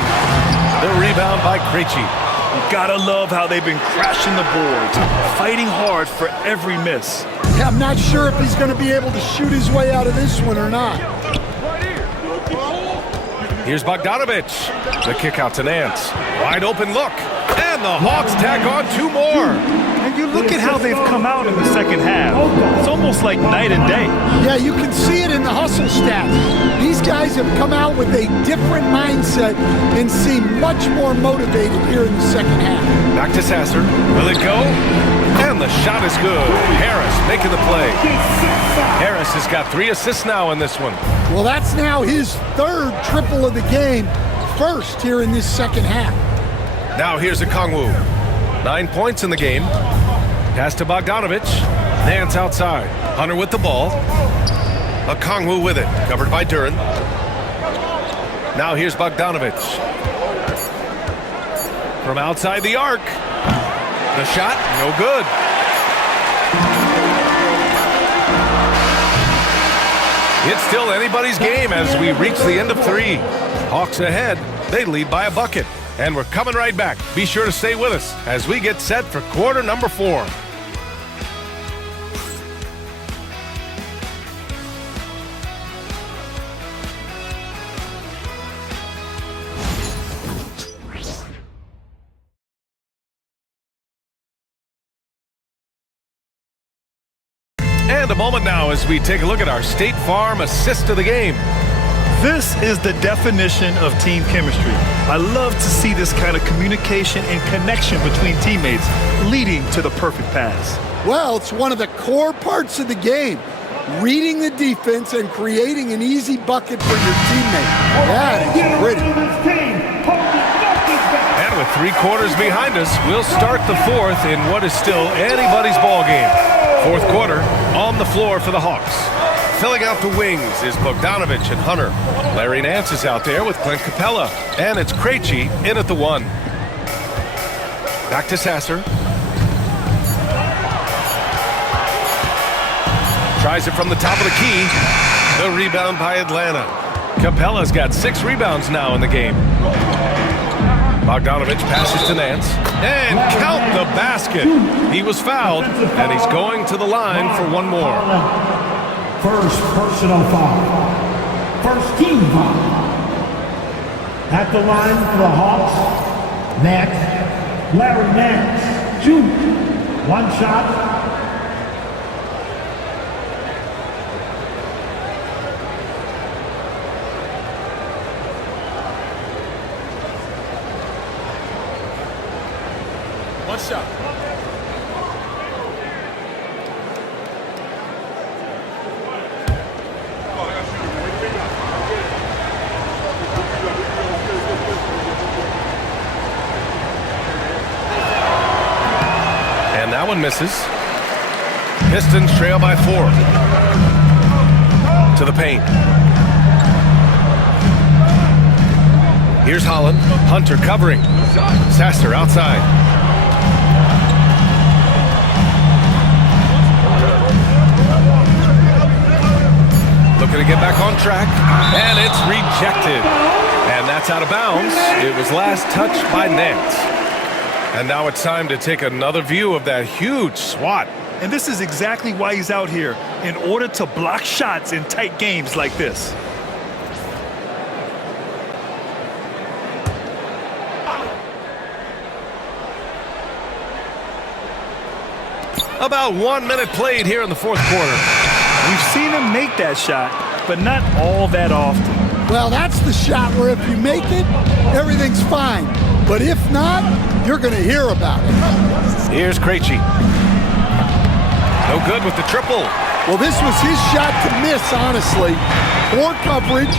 The rebound by Krejci. You gotta love how they've been crashing the boards, fighting hard for every miss. Yeah, I'm not sure if he's going to be able to shoot his way out of this one or not. Here's Bogdanovich. The kick out to Nance. Wide open look. And the Hawks tack on 2 more. And you look at how they've come out in the second half. It's almost like night and day. Yeah, you can see it in the hustle stats. These guys have come out with a different mindset and seem much more motivated here in the second half. Back to Sasser. Will it go? And the shot is good. Harris making the play. Harris has got 3 assists now in this one. Well, that's now his 3rd triple of the game, 1st here in this second half. Now here's Okongwu. 9 points in the game. Pass to Bogdanovich. Nance outside. Hunter with the ball. Okongwu with it. Covered by Duren. Now here's Bogdanovich. From outside the arc. The shot, no good. It's still anybody's game as we reach the end of 3. Hawks ahead. They lead by a bucket. And we're coming right back. Be sure to stay with us as we get set for quarter number 4. And a moment now as we take a look at our State Farm assist of the game. This is the definition of team chemistry. I love to see this kind of communication and connection between teammates leading to the perfect pass. Well, it's one of the core parts of the game. Reading the defense and creating an easy bucket for your teammate. That is pretty. And with 3 quarters behind us, we'll start the 4th in what is still anybody's ball game. 4th quarter on the floor for the Hawks. Filling out the wings is Bogdanovich and Hunter. Larry Nance is out there with Clint Capella. And it's Krejci in at the 1. Back to Sasser. Tries it from the top of the key. The rebound by Atlanta. Capella's got 6 rebounds now in the game. Bogdanovich passes to Nance. And count the basket. He was fouled, and he's going to the line for 1 more. First personal foul. First team foul. At the line for the Hawks, Larry Nance, 2. 1 shot. One shot. And that one misses. Pistons trail by 4. To the paint. Here's Holland. Hunter covering. Sasser outside. Looking to get back on track. And it's rejected. And that's out of bounds. It was last touched by Nance. And now it's time to take another view of that huge swat. And this is exactly why he's out here, in order to block shots in tight games like this. About 1 minute played here in the fourth quarter. We've seen him make that shot, but not all that often. Well, that's the shot where if you make it, everything's fine. But if not, you're going to hear about it. Here's Krejci. No good with the triple. Well, this was his shot to miss, honestly. Poor coverage,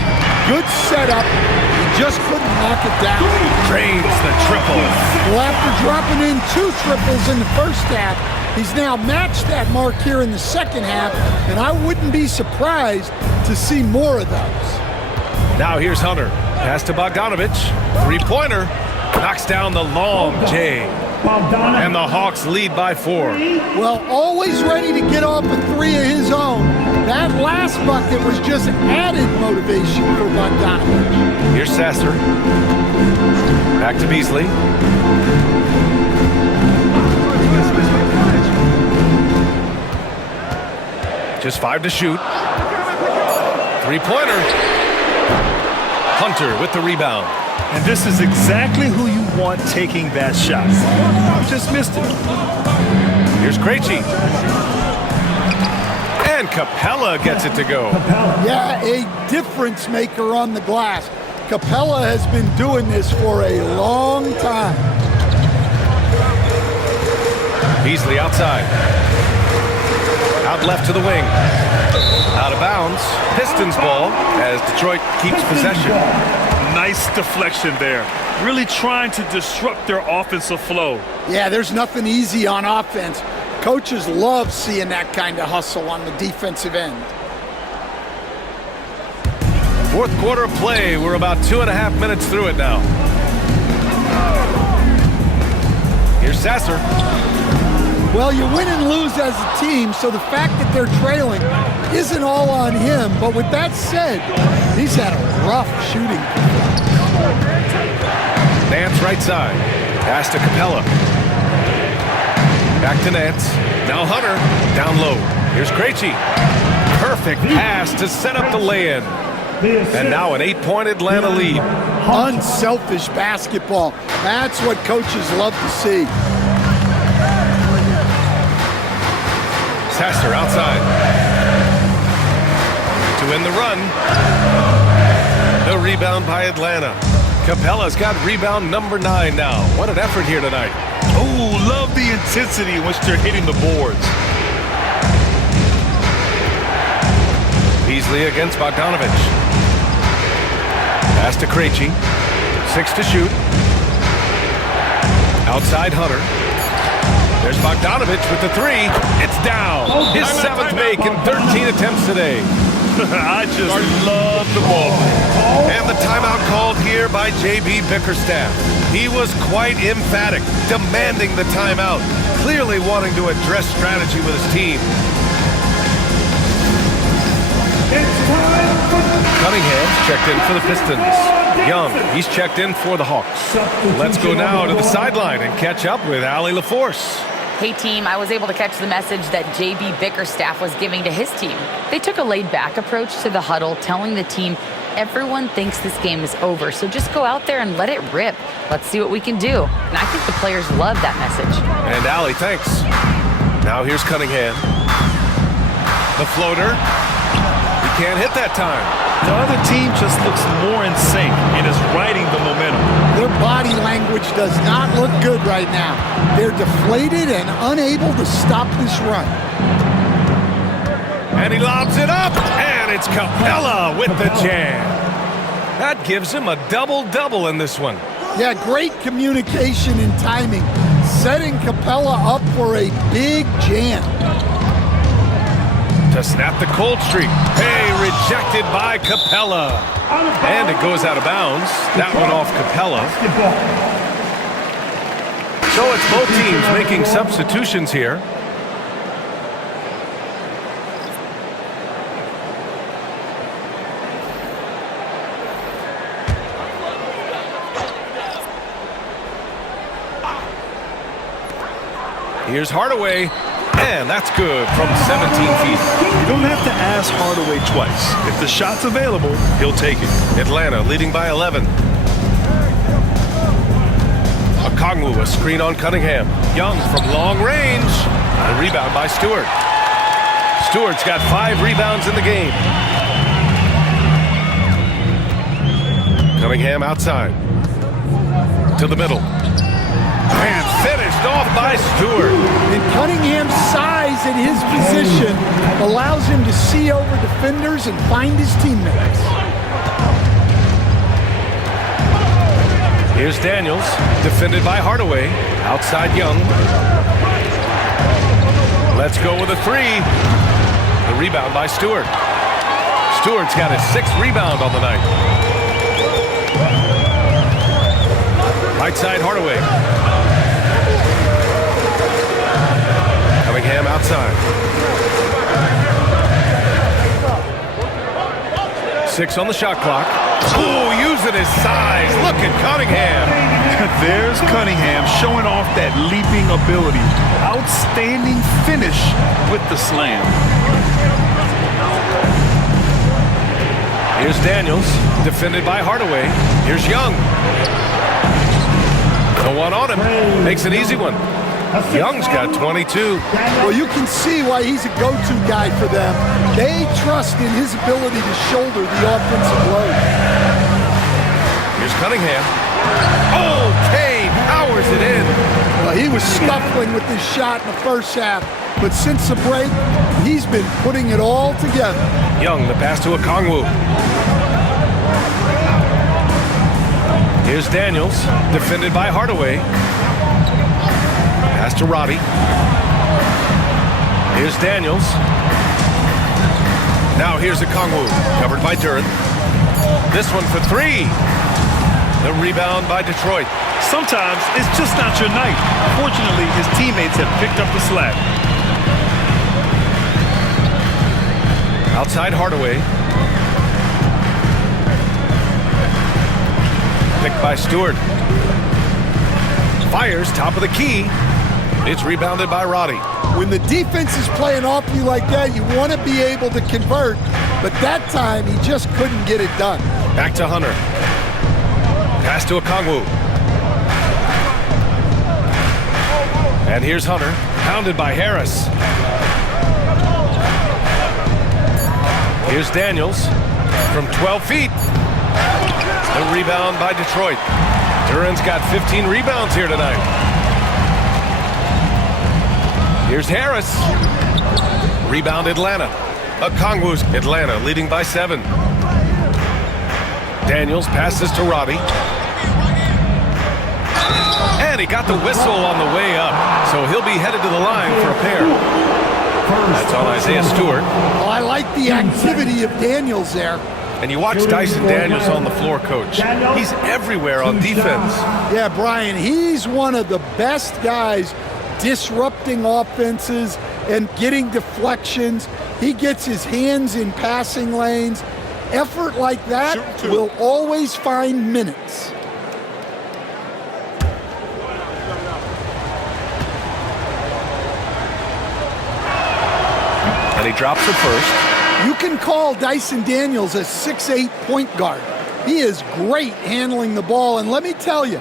good setup. He just couldn't knock it down. Drains the triple. Well, after dropping in 2 triples in the first half, he's now matched that mark here in the second half, and I wouldn't be surprised to see more of those. Now here's Hunter. Pass to Bogdanovich. Three-pointer. Knocks down the long J. And the Hawks lead by 4. Well, always ready to get off a 3 of his own. That last bucket was just added motivation for Bogdanovich. Here's Sasser. Back to Beasley. Just 5 to shoot. Three-pointer. Hunter with the rebound. And this is exactly who you want taking that shot. You just missed it. Here's Krejci. And Capella gets it to go. Yeah, a difference maker on the glass. Capella has been doing this for a long time. Beasley outside. Out left to the wing. Out of bounds. Pistons ball as Detroit keeps possession. Nice deflection there. Really trying to disrupt their offensive flow. Yeah, there's nothing easy on offense. Coaches love seeing that kind of hustle on the defensive end. Fourth quarter of play. We're about 2.5 minutes through it now. Here's Sasser. Well, you win and lose as a team, so the fact that they're trailing isn't all on him. But with that said, he's had a rough shooting. Nance right side. Pass to Capella. Back to Nance. Now Hunter. Down low. Here's Krejci. Perfect pass to set up the lay-in. And now an 8-point Atlanta lead. Unselfish basketball. That's what coaches love to see. Sasser outside. To win the run. The rebound by Atlanta. Capella's got rebound number 9 now. What an effort here tonight. Oh, love the intensity in which they're hitting the boards. Beasley against Bogdanovich. Pass to Krejci. 6 to shoot. Outside Hunter. There's Bogdanovich with the 3. It's down. His 7th make in 13 attempts today. I just love the ball. And the timeout called here by J.B. Bickerstaff. He was quite emphatic, demanding the timeout, clearly wanting to address strategy with his team. Cunningham's checked in for the Pistons. Young, he's checked in for the Hawks. Let's go now to the sideline and catch up with Allie LaForce. Hey team, I was able to catch the message that J.B. Bickerstaff was giving to his team. They took a laid-back approach to the huddle, telling the team everyone thinks this game is over, so just go out there and let it rip. Let's see what we can do. And I think the players love that message. And Allie, thanks. Now here's Cunningham. The floater. He can't hit that time. The other team just looks more in sync and is riding the momentum. Their body language does not look good right now. They're deflated and unable to stop this run. And he lobs it up, and it's Capella with the jam. That gives him a double-double in this one. Yeah, great communication and timing, setting Capella up for a big jam. To snap the cold streak. Hey, rejected by Capella. And it goes out of bounds. That one off Capella. So it's both teams making substitutions here. Here's Hardaway, and that's good from 17 feet. You don't have to ask Hardaway twice. If the shot's available, he'll take it. Atlanta leading by 11. Okongwu, a screen on Cunningham. Young from long range. The rebound by Stewart. Stewart's got 5 rebounds in the game. Cunningham outside. To the middle. And finished off by Stewart. And Cunningham's size at his position allows him to see over defenders and find his teammates. Here's Daniels, defended by Hardaway. Outside Young. Let's go with a 3. The rebound by Stewart. Stewart's got his 6th rebound on the night. Right side Hardaway. Cunningham outside. 6 on the shot clock. Oh, using his size. Look at Cunningham. There's Cunningham showing off that leaping ability. Outstanding finish with the slam. Here's Daniels, defended by Hardaway. Here's Young. The one on him. Makes an easy one. Young's got 22. Well, you can see why he's a go-to guy for them. They trust in his ability to shoulder the offensive load. Here's Cunningham. Oh, Kane powers it in. Well, he was scuffling with this shot in the first half, but since the break, he's been putting it all together. Young, the pass to Okongwu. Here's Daniels, defended by Hardaway. Pass to Roddy. Here's Daniels. Now here's Okongwu, covered by Duren. This one for 3. The rebound by Detroit. Sometimes it's just not your night. Fortunately, his teammates have picked up the slack. Outside Hardaway. Picked by Stewart. Fires top of the key. It's rebounded by Roddy. When the defense is playing off you like that, you want to be able to convert, but that time he just couldn't get it done. Back to Hunter. Pass to Okongwu. And here's Hunter, pounded by Harris. Here's Daniels from 12 feet. The rebound by Detroit. Duren's got 15 rebounds here tonight. Here's Harris. Rebound Atlanta. Okongwu's Atlanta leading by 7. Daniels passes to Roddy. And he got the whistle on the way up. So he'll be headed to the line for a pair. That's on Isaiah Stewart. Oh, I like the activity of Daniels there. And you watch Dyson Daniels on the floor, Coach. He's everywhere on defense. Yeah, Brian, he's one of the best guys disrupting offenses and getting deflections. He gets his hands in passing lanes. Effort like that will always find minutes. And he drops it first. You can call Dyson Daniels a 6'8" point guard. He is great handling the ball, and let me tell you,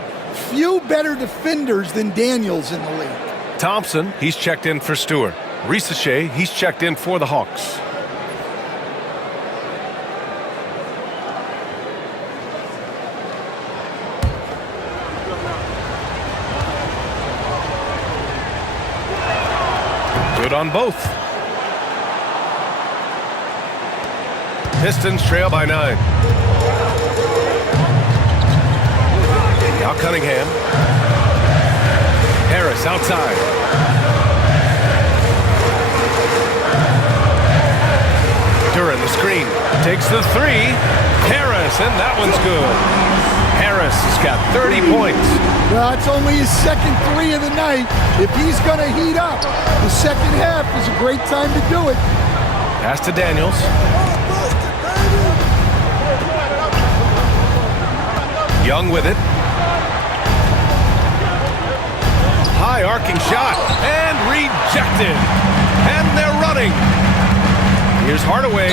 few better defenders than Daniels in the league. Thompson, he's checked in for Stewart. Risache, he's checked in for the Hawks. Good on both. Pistons trail by 9. Now Cunningham. Harris outside. Duran the screen. Takes the 3. Harris, and that one's good. Harris has got 30 points. Well, it's only his second 3 of the night. If he's going to heat up, the second half is a great time to do it. Pass to Daniels. Young with it. High arcing shot and rejected. And they're running. Here's Hardaway,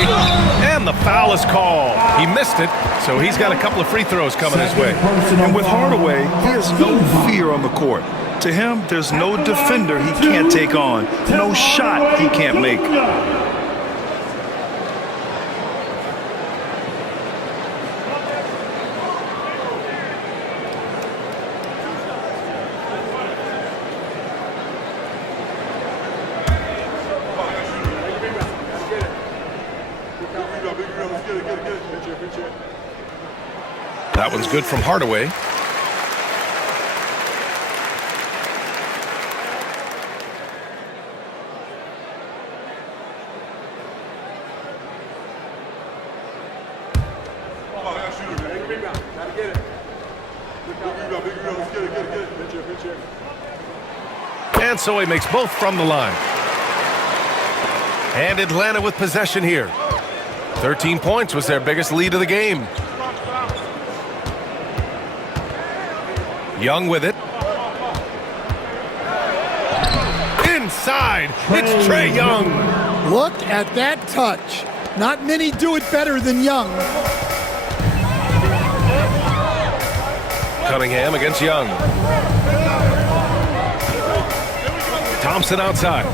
and the foul is called. He missed it, so he's got a couple of free throws coming his way. And with Hardaway, he has no fear on the court. To him, there's no defender he can't take on, no shot he can't make. That one's good from Hardaway. And so he makes both from the line. And Atlanta with possession here. 13 points was their biggest lead of the game. Young with it. Inside, it's Trae Young. Look at that touch. Not many do it better than Young. Cunningham against Young. Thompson outside.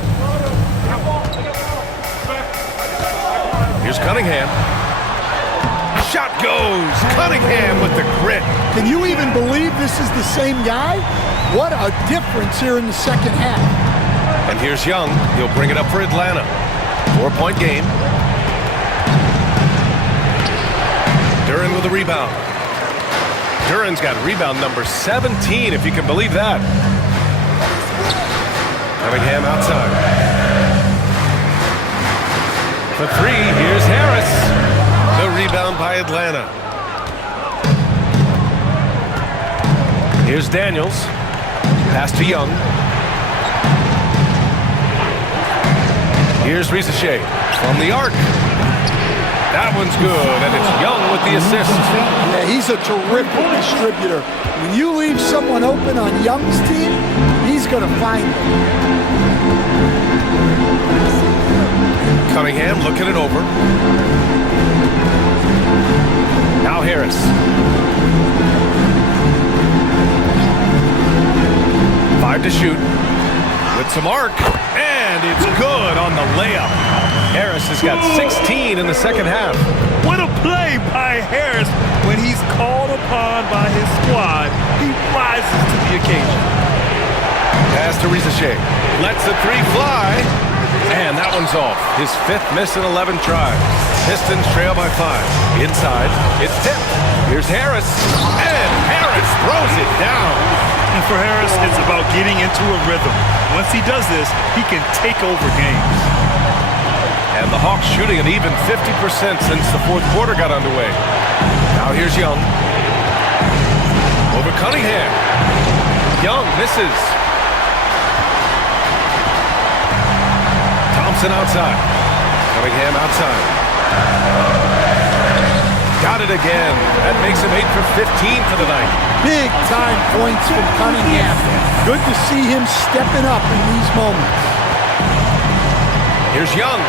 Here's Cunningham. Shot goes. Cunningham with the grit. Can you even believe this is the same guy? What a difference here in the second half. And here's Young. He'll bring it up for Atlanta. 4-point game. Duran with a rebound. Duran's got rebound number 17, if you can believe that. Cunningham outside. For 3, here's Harris. The rebound by Atlanta. Here's Daniels. Pass to Young. Here's Rizachet from the arc. That one's good, and it's Young with the assist. Yeah, he's a terrific distributor. When you leave someone open on Young's team, he's going to find them. Cunningham looking it over. Now Harris. Five to shoot. With some arc. And it's good on the layup. Harris has got 16 in the second half. What a play by Harris. When he's called upon by his squad, he rises to the occasion. Pass to Rizachet. Lets the 3 fly. And that one's off. His 5th miss in 11 tries. Pistons trail by 5. Inside, it's tipped. Here's Harris. And Harris throws it down. And for Harris, it's about getting into a rhythm. Once he does this, he can take over games. And the Hawks shooting an even 50% since the 4th quarter got underway. Now here's Young. Over Cunningham. Young misses. Thompson outside. Cunningham outside. Got it again. That makes him 8 for 15 for the night. Big time points from Cunningham. Good to see him stepping up in these moments. Here's Young.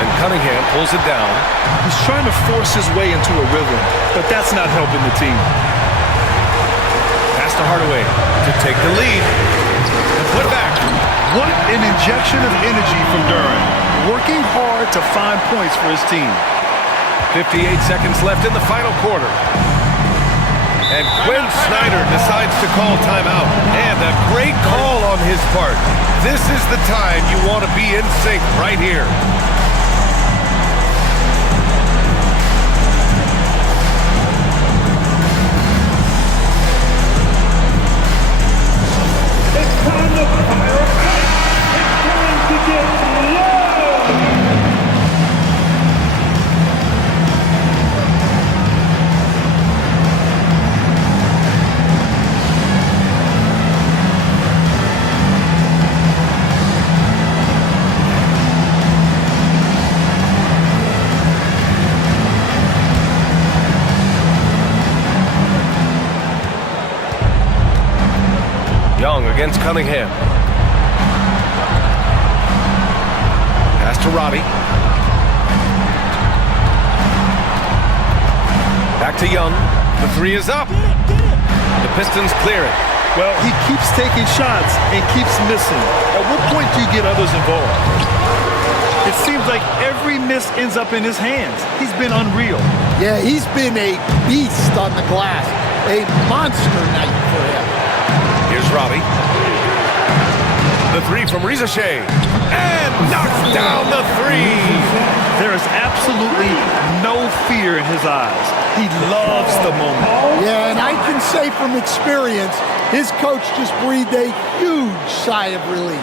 And Cunningham pulls it down. He's trying to force his way into a rhythm, but that's not helping the team. Pass to Hardaway to take the lead. And put back. What an injection of energy from Duran. Working hard to find points for his team. 58 seconds left in the final quarter. And Quinn Snyder decides to call timeout. And a great call on his part. This is the time you want to be in sync right here. It's time to fire up. It's time to get low. Young against Cunningham. Pass to Robbie. Back to Young. The three is up. The Pistons clear it. Well, he keeps taking shots and keeps missing. At what point do you get others involved? It seems like every miss ends up in his hands. He's been unreal. Yeah, he's been a beast on the glass. A monster night for him. Here's Robbie. The three from Rizachet. And knocks down the three. There is absolutely no fear in his eyes. He loves the moment. Yeah, and I can say from experience, his coach just breathed a huge sigh of relief.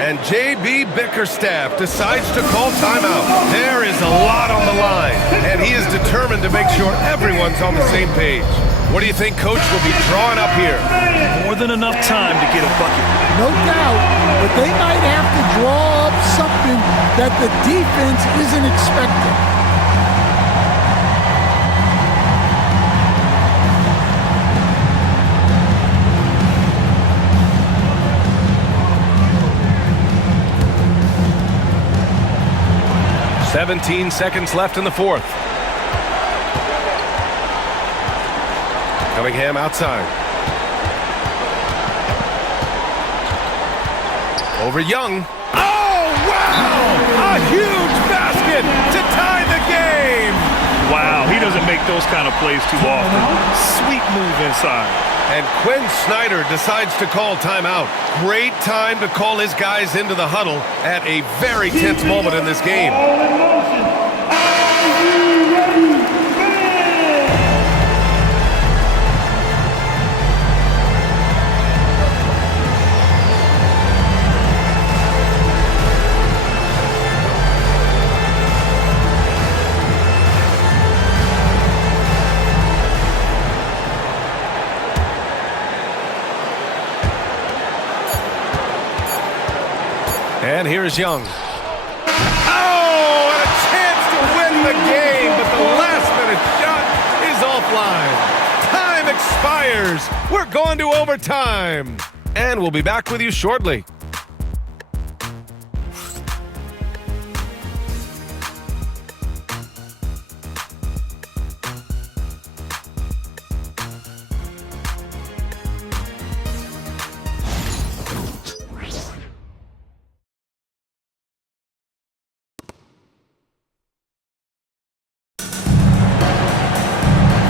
And J.B. Bickerstaff decides to call timeout. There is a lot on the line, and he is determined to make sure everyone's on the same page. What do you think Coach will be drawing up here? More than enough time to get a bucket. No doubt, but they might have to draw up something that the defense isn't expecting. "17 seconds left in the fourth. Cunningham outside. Over Young. Oh, wow! A huge basket to tie the game! Wow, he doesn't make those kind of plays too often. Sweet move inside. And Quinn Snyder decides to call timeout. Great time to call his guys into the huddle at a very tense moment in this game. All in motion. Are you ready? Finish! 'And here's Young. Oh, and a chance to win the game, but the last-minute shot is offline. Time expires. We're going to overtime. And we'll be back with you shortly.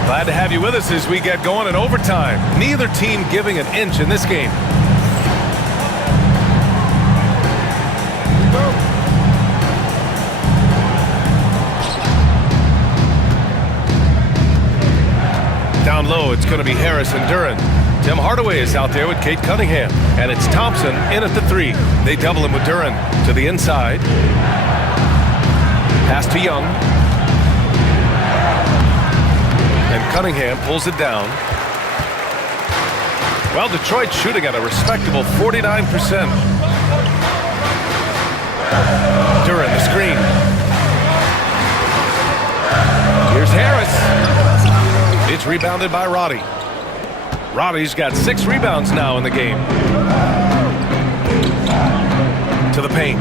Glad to have you with us as we get going in overtime. Neither team giving an inch in this game. Down low, it's going to be Harris and Duran. Tim Hardaway is out there with Kate Cunningham. And it's Thompson in at the three. They double him with Duran to the inside. Pass to Young. And Cunningham pulls it down. Well, Detroit's shooting at a respectable 49%. Duran, the screen. Here's Harris. It's rebounded by Roddy. Roddy's got 6 rebounds now in the game. To the paint.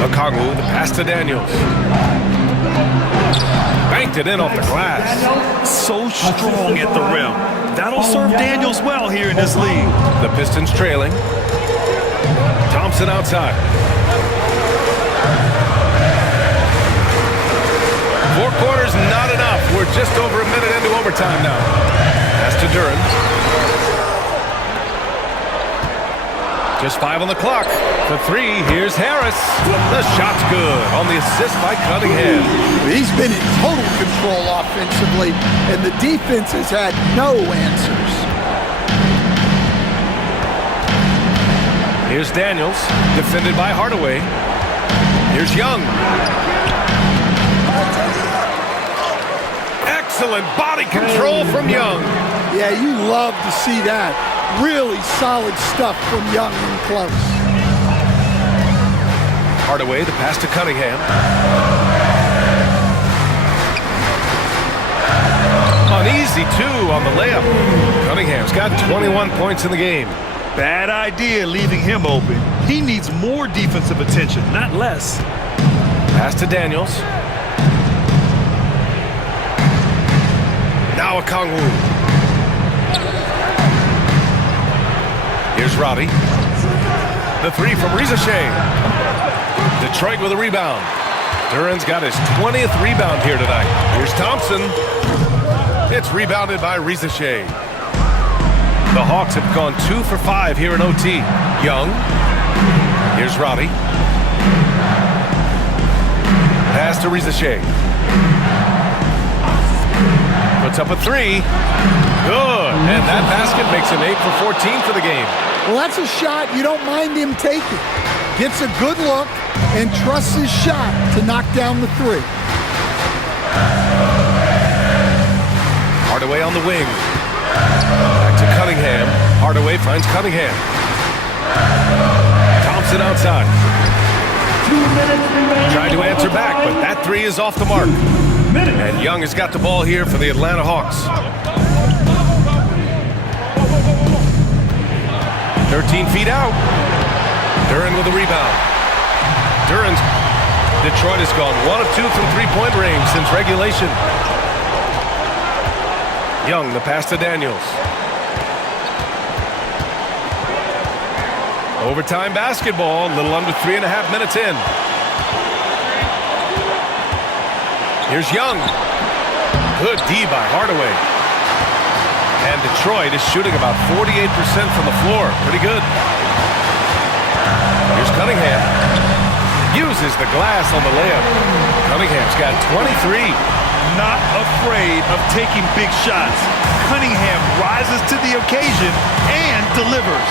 Okongwu, the pass to Daniels. Banked it in off the glass. So strong at the rim. That'll serve Daniels well here in this league. The Pistons trailing. Thompson outside. 4 quarters, not enough. We're just over a minute overtime now. Pass to Duran. Just 5 on the clock. For 3, here's Harris. The shot's good on the assist by Cunningham. He's been in total control offensively, and the defense has had no answers. Here's Daniels, defended by Hardaway. Here's Young. Excellent body control from Young. Yeah, you love to see that. Really solid stuff from Young and close. Hardaway, the pass to Cunningham. Uneasy, too, on the layup. Cunningham's got 21 points in the game. Bad idea leaving him open. He needs more defensive attention, not less. Pass to Daniels. Now Okongwu. Here's Roddy. The 3 from Rizachet. Detroit with a rebound. Duran's got his 20th rebound here tonight. Here's Thompson. It's rebounded by Rizachet. The Hawks have gone 2 for 5 here in OT. Young. Here's Roddy. Pass to Rizachet. Puts up a 3. Good. And that basket makes him 8 for 14 for the game. Well, that's a shot you don't mind him taking. Gets a good look and trusts his shot to knock down the 3. Hardaway on the wing. Back to Cunningham. Hardaway finds Cunningham. Thompson outside. 2 minutes remaining. Tried to answer back, but that 3 is off the mark. And Young has got the ball here for the Atlanta Hawks. 13 feet out. Duran with a rebound. Detroit has gone 1 of 2 from 3-point range since regulation. Young, the pass to Daniels. Overtime basketball, a little under 3.5 minutes in. Here's Young. Good D by Hardaway. And Detroit is shooting about 48% from the floor. Pretty good. Here's Cunningham. Uses the glass on the layup. Cunningham's got 23. Not afraid of taking big shots. Cunningham rises to the occasion and delivers.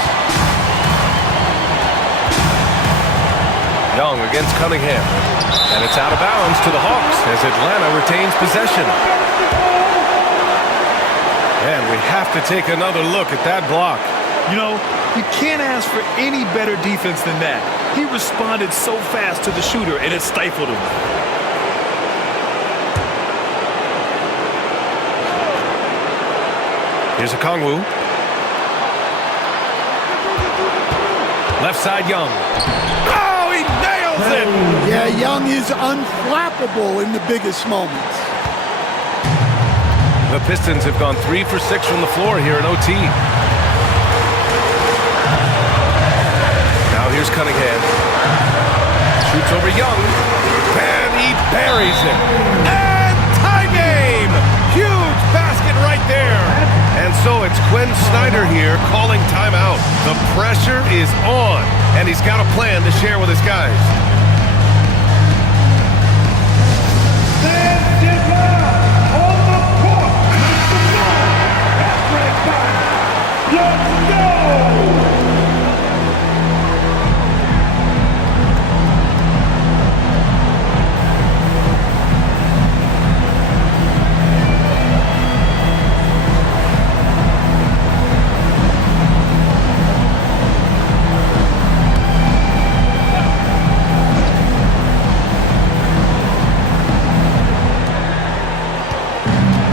Young against Cunningham. And it's out of bounds to the Hawks as Atlanta retains possession. And we have to take another look at that block. You know, you can't ask for any better defense than that. He responded so fast to the shooter, and it stifled him. Here's Okongwu. Left side, Young. Oh, he nails it! Yeah, Young is unflappable in the biggest moments. The Pistons have gone 3 for 6 from the floor here in OT. Now here's Cunningham. Shoots over Young. And he buries it. And tie game! Huge basket right there. And so it's Quinn Snyder here calling timeout. The pressure is on. And he's got a plan to share with his guys. Let's go!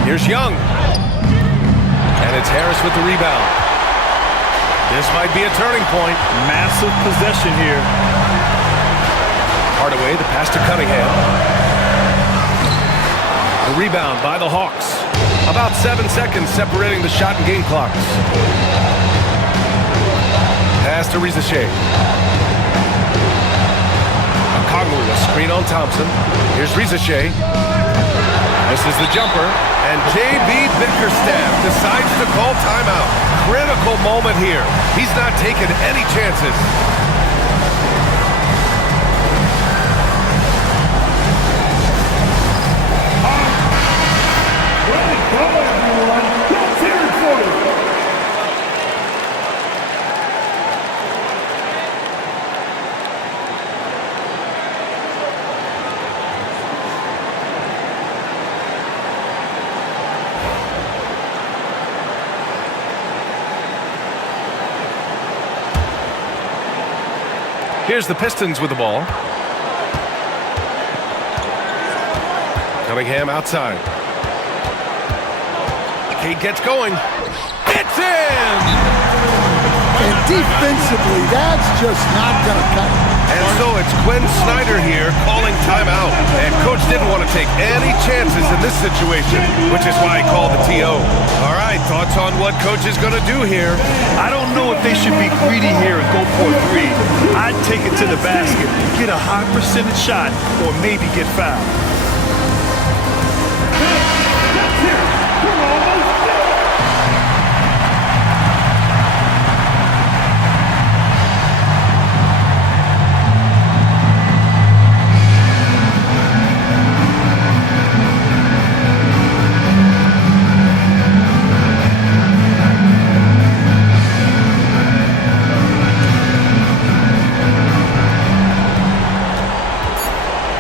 Here's Young. And it's Harris with the rebound. This might be a turning point. Massive possession here. Hardaway, the pass to Cunningham. The rebound by the Hawks. About 7 seconds separating the shot and game clocks. Pass to Rizachet. Okongwu, a screen on Thompson. Here's Rizachet. Misses the jumper, and J.B. Bickerstaff decides to call timeout. Critical moment here. He's not taking any chances. Here's the Pistons with the ball. Cunningham outside. Cade gets going. It's in! And defensively, that's just not going to cut it. And so it's Quinn Snyder here calling timeout. And Coach didn't want to take any chances in this situation, which is why he called the TO. All right, thoughts on what Coach is going to do here? I don't know if they should be greedy here and go for a three. I'd take it to the basket, get a high percentage shot, or maybe get fouled.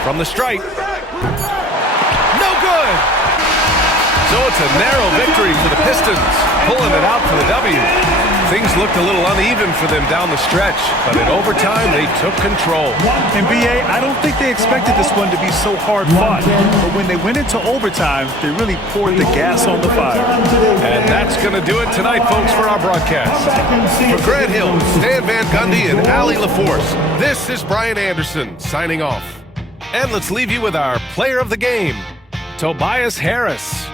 From the stripe. No good! So it's a narrow victory for the Pistons, pulling it out for the W. Things looked a little uneven for them down the stretch, but in overtime, they took control. And BA, I don't think they expected this one to be so hard-fought. But when they went into overtime, they really poured the gas on the fire. And that's going to do it tonight, folks, for our broadcast. For Grant Hill, Stan Van Gundy, and Allie LaForce, this is Brian Anderson signing off. And let's leave you with our player of the game, Tobias Harris.